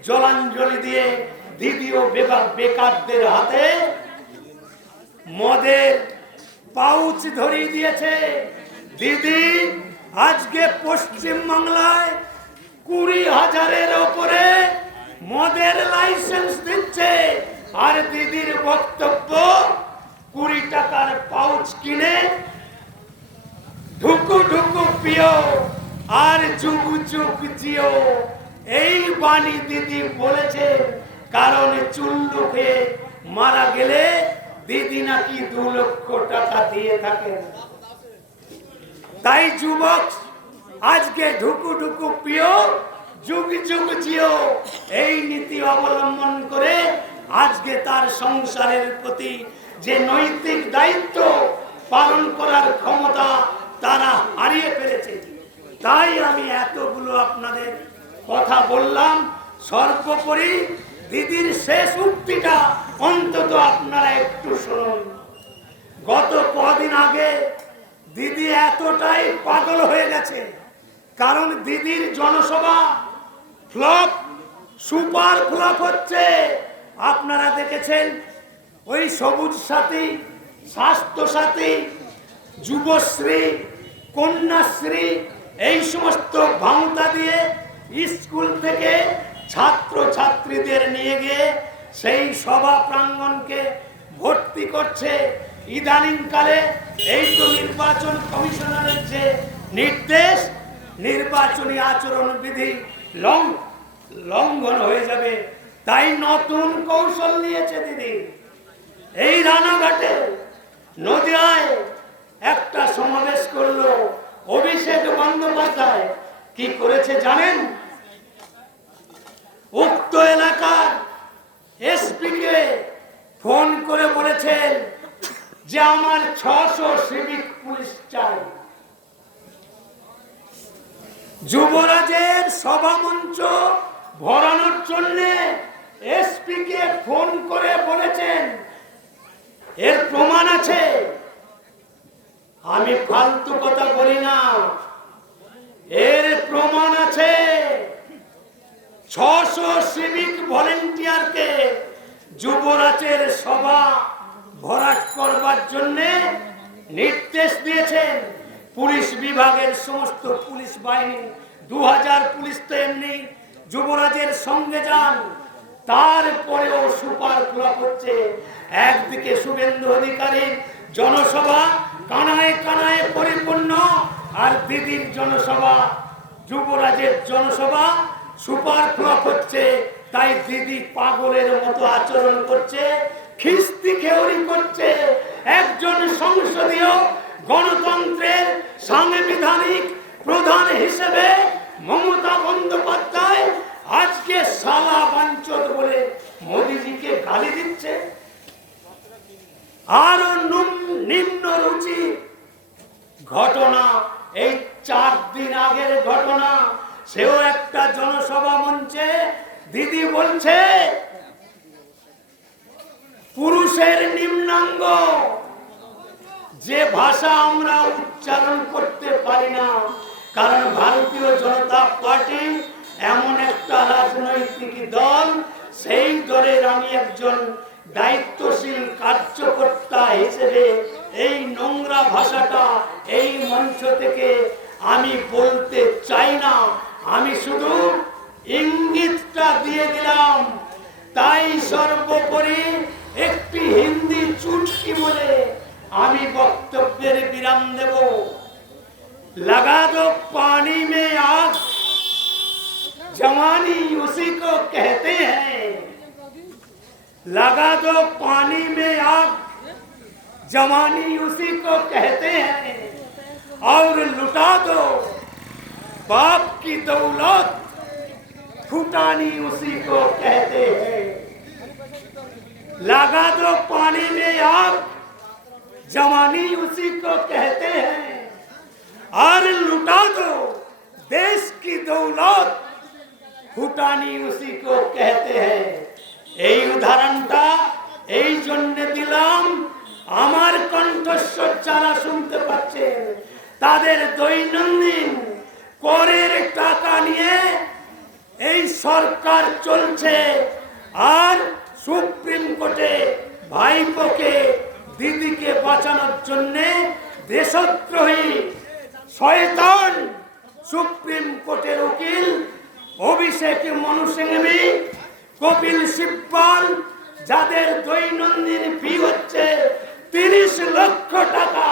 জলাঞ্জলি দিয়ে দিদিও বেকারদের হাতে মদের পাউচ ধরিয়ে দিয়েছে। দিদি আজকে পশ্চিম বাংলায় 20,000-এর ওপরে মদের লাইসেন্স দিচ্ছে, আর দিদির বক্তব্য 20 টাকার পাউচ কিনে ঢুকু ঢুকু পিও আর যুগ যুগ জিও। এই বাণী দিদি বলেছে, কারণ চুল্লু খেয়ে মারা গেলে দিদি নাকি 2 লক্ষ টাকা দিয়ে থাকেন। তাই যুবক আজকে ঢুকু ঢুকু পিও যুগ যুগ জিও এই নীতি অবলম্বন করে আজকে তার সংসারের প্রতি যে নৈতিক দায়িত্ব পালন করার ক্ষমতা তারা হারিয়ে ফেলেছে। তাই আমি এতগুলো আপনাদের কথা বললাম। সর্বোপরি দিদির শেষ উক্তিটা অন্তত আপনারা একটু শুনুন। গত কদিন আগে দিদি এতটাই পাগল হয়ে গেছে, কারণ দিদির জনসভা ফ্লপ, সুপার ফ্লপ হচ্ছে। আপনারা দেখেছেন ওই সবুজ সাথী, স্বাস্থ্য সাথী, যুবশ্রী, কন্যাশ্রী এই সমস্ত ভাঙতা দিয়ে স্কুল থেকে ছাত্র ছাত্রীদের নিয়ে গিয়ে সেই সভা প্রাঙ্গণকে ভর্তি করছে। ইদানিংকালে এই তো নির্বাচন কমিশনারের যে নির্দেশ, নির্বাচনী আচরণ বিধি লঙ্ঘন হয়ে যাবে, তাই নতুন কৌশল নিয়েছে দিদি। এই রানাঘাটে নদিয়ায় একটা সমাবেশ করলো অভিষেক বন্দ্যোপাধ্যায়। কি করেছে জানেন? উক্ত এলাকার এসপি কে ফোন করে বলেছেন যে আমার 600 সিভিক পুলিশ চাই। যুবরাজের সভামঞ্চ ভরানোর জন্য এসপি কে ফোন করে বলেছেন, এর প্রমাণ আছে। আমি ফালতু কথা বলি না, এর প্রমাণ আছে। 600 সিভিক ভলেন্টিয়ারকে যুবরাজের সভা ভরাট করবার জন্য নির্দেশ দিয়েছেন। পুলিশ বিভাগের সমস্ত পুলিশ বাহিনী 2000 পুলিশ তো এমনি যুবরাজের সঙ্গে যান, তারপরেও সুপার ফ্লপ হচ্ছে। একদিকে শুভেন্দু অধিকারীর জনসভা কানায় কানায় পরিপূর্ণ, আর দিদির জনসভা, যুবরাজের জনসভা সুপার ফ্লপ হচ্ছে। তাই দিদি পাগলের মতো আচরণ করছে, খিস্তি খেউরি করছে। একজন সংসদীয় গণতন্ত্রের সাংবিধানিক প্রধান হিসেবে মমতা বন্দ্যোপাধ্যায় আজকে সালা বাঞ্চত বলে মোদিজিকে গালি দিচ্ছে। আরো নিম্ন রুচি ঘটনা, এই 4 দিন আগের ঘটনা। সেও একটা জনসভা মঞ্চে দিদি বলছে পুরুষের নিম্নাঙ্গ যে ভাষা আমরা উচ্চারণ করতে পারি না, কারণ ভারতীয় জনতা পার্টি এমন একটা রাজনৈতিক দল, সেই দলের আমি একজন দায়িত্বশীল কার্যকর্তা হিসেবে এই নোংরা ভাষাটা এই মঞ্চ থেকে আমি বলতে চাই না। আমি শুধু ইঙ্গিতটা দিয়ে দিলাম। তাই সর্বোপরি একটি হিন্দি চুটকি বলে আমি বক্তব্যের বিরাম দেব। লাগা দো পানি মে आग, जवानी उसी को कहते हैं। लगा दो पानी में आग, जवानी उसी को कहते हैं। और लुटा दो बाप की दौलत, फुटानी उसी को कहते हैं। लगा दो पानी में आग, जवानी उसी को कहते हैं। और लुटा दो देश की दौलत, फुटानी उसी को कहते हैं। এই উদাহরণটা এই জন্য দিলাম, আমার কণ্ঠস্বর যারা শুনতে পাচ্ছেন তাদের দৈনন্দিন করের টাকা নিয়ে এই সরকার চলছে। আর সুপ্রিম কোর্টে ভাইপোকে দিদিকে বাঁচানোর জন্য দেশদ্রোহী শয়তান সুপ্রিম কোর্টের উকিল অভিষেক মনু সিংভি, কপিল সিব্বল, যাদের দৈনন্দিন ফি হচ্ছে 30 লক্ষ টাকা,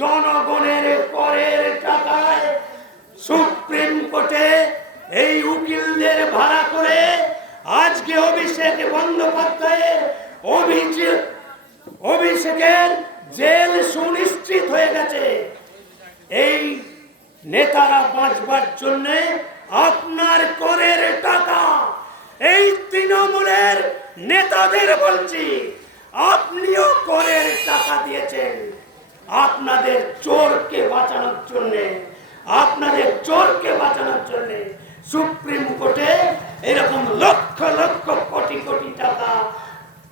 জনগণের করের টাকায় সুপ্রিম কোর্টে এই উকিলদের ভাড়া করে আজকে অভিষেক বন্দ্যোপাধ্যায়ের অভিষেকের জেল সুনিশ্চিত হয়ে গেছে। এই নেতারা বাঁচবার জন্য আপনার করের টাকা, এই তৃণমূলের নেতাদের বলছি আপনিও করের টাকা দিয়েছেন আপনাদের চোরকে বাঁচানোর জন্য, আপনাদের চোরকে বাঁচানোর জন্য। সুপ্রিম কোর্টে এরকম লক্ষ লক্ষ কোটি কোটি টাকা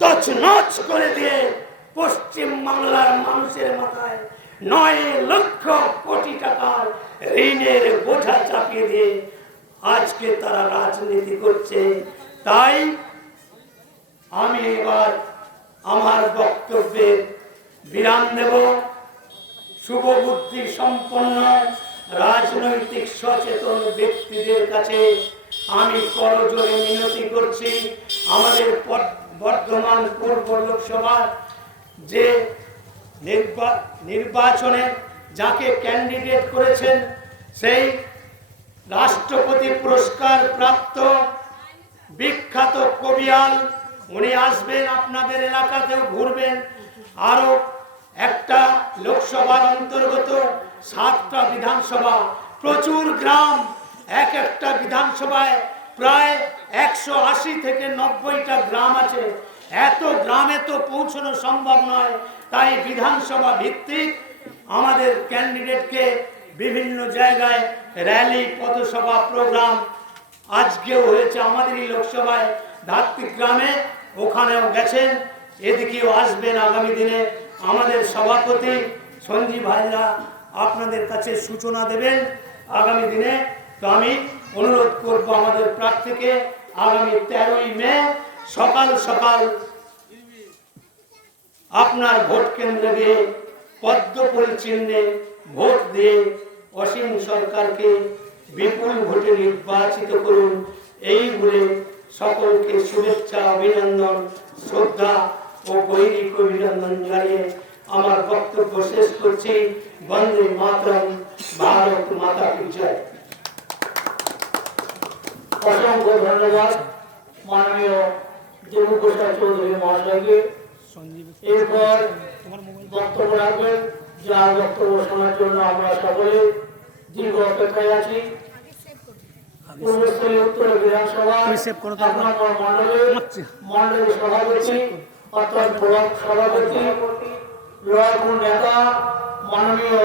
তছনছ করে দিয়ে পশ্চিম বাংলার মানুষের মাথায় 9 লক্ষ কোটি টাকার ঋণের বোঝা চাপিয়ে দিয়ে আজকে তারা রাজনীতি করছে। তাই আমি এবার আমার বক্তব্যের বিরাম দেব। শুভবুদ্ধি সম্পন্ন রাজনৈতিক সচেতন ব্যক্তিদের কাছে আমি করজোড়ে মিনতি করছি, আমাদের বর্ধমান পূর্ব লোকসভার যে নির্বাচনে যাকে ক্যান্ডিডেট করেছেন সেই রাষ্ট্রপতি পুরস্কার প্রাপ্ত বিখ্যাত কবিয়াল, উনি আসবেন, আপনাদের এলাকাতেও ঘুরবেন। আরো একটা লোকসভার অন্তর্গত 7টা বিধানসভা, প্রচুর গ্রাম, এক একটা বিধানসভায় প্রায় 180 থেকে 90টা গ্রাম আছে। এত গ্রামে তো পৌঁছানো সম্ভব নয়, তাই বিধানসভা ভিত্তিক আমাদের ক্যান্ডিডেটকে বিভিন্ন জায়গায় র্যালি, পথসভা, প্রোগ্রাম আজকেও হয়েছে আমাদেরই লোকসভায় ধাত্রিক গ্রামে, ওখানেও গেছেন, এদিকেও আসবেন আগামী দিনে। আমাদের সভাপতি সঞ্জীব হাজরা আপনাদের কাছে সূচনা দেবেন আগামী দিনে। তো আমি অনুরোধ করব আমাদের প্রার্থীকে আগামী 13ই মে সকাল সকাল আপনার ভোট কেন্দ্রে গিয়ে পদ্মফুল চিহ্নে ভোট দিয়ে অসীম সরকারকে বিপুল ভোটে নির্বাচিত করুন। এই বলে সকলকে শুভেচ্ছা, অভিনন্দন, শ্রদ্ধা ও গৈরিক অভিনন্দন জানিয়ে আমার বক্তব্য শেষ করছি। বন্দে মাতরম, ভারত মাতা কি জয়। অসংখ্য ধন্যবাদ মাননীয় দেবপ্রসাদ চৌধুরী মহাশয়কে। এরপর বক্তব্য রাখবেন, যার বক্তব্য শোনার জন্য আমরা সকলে দীর্ঘ অপেক্ষায় আছি। পূর্বস্থলী উত্তর বিধানসভা মন্ডলের সভাপতি অর্থাৎ ব্লক সভাপতি, ব্লক নেতা মাননীয়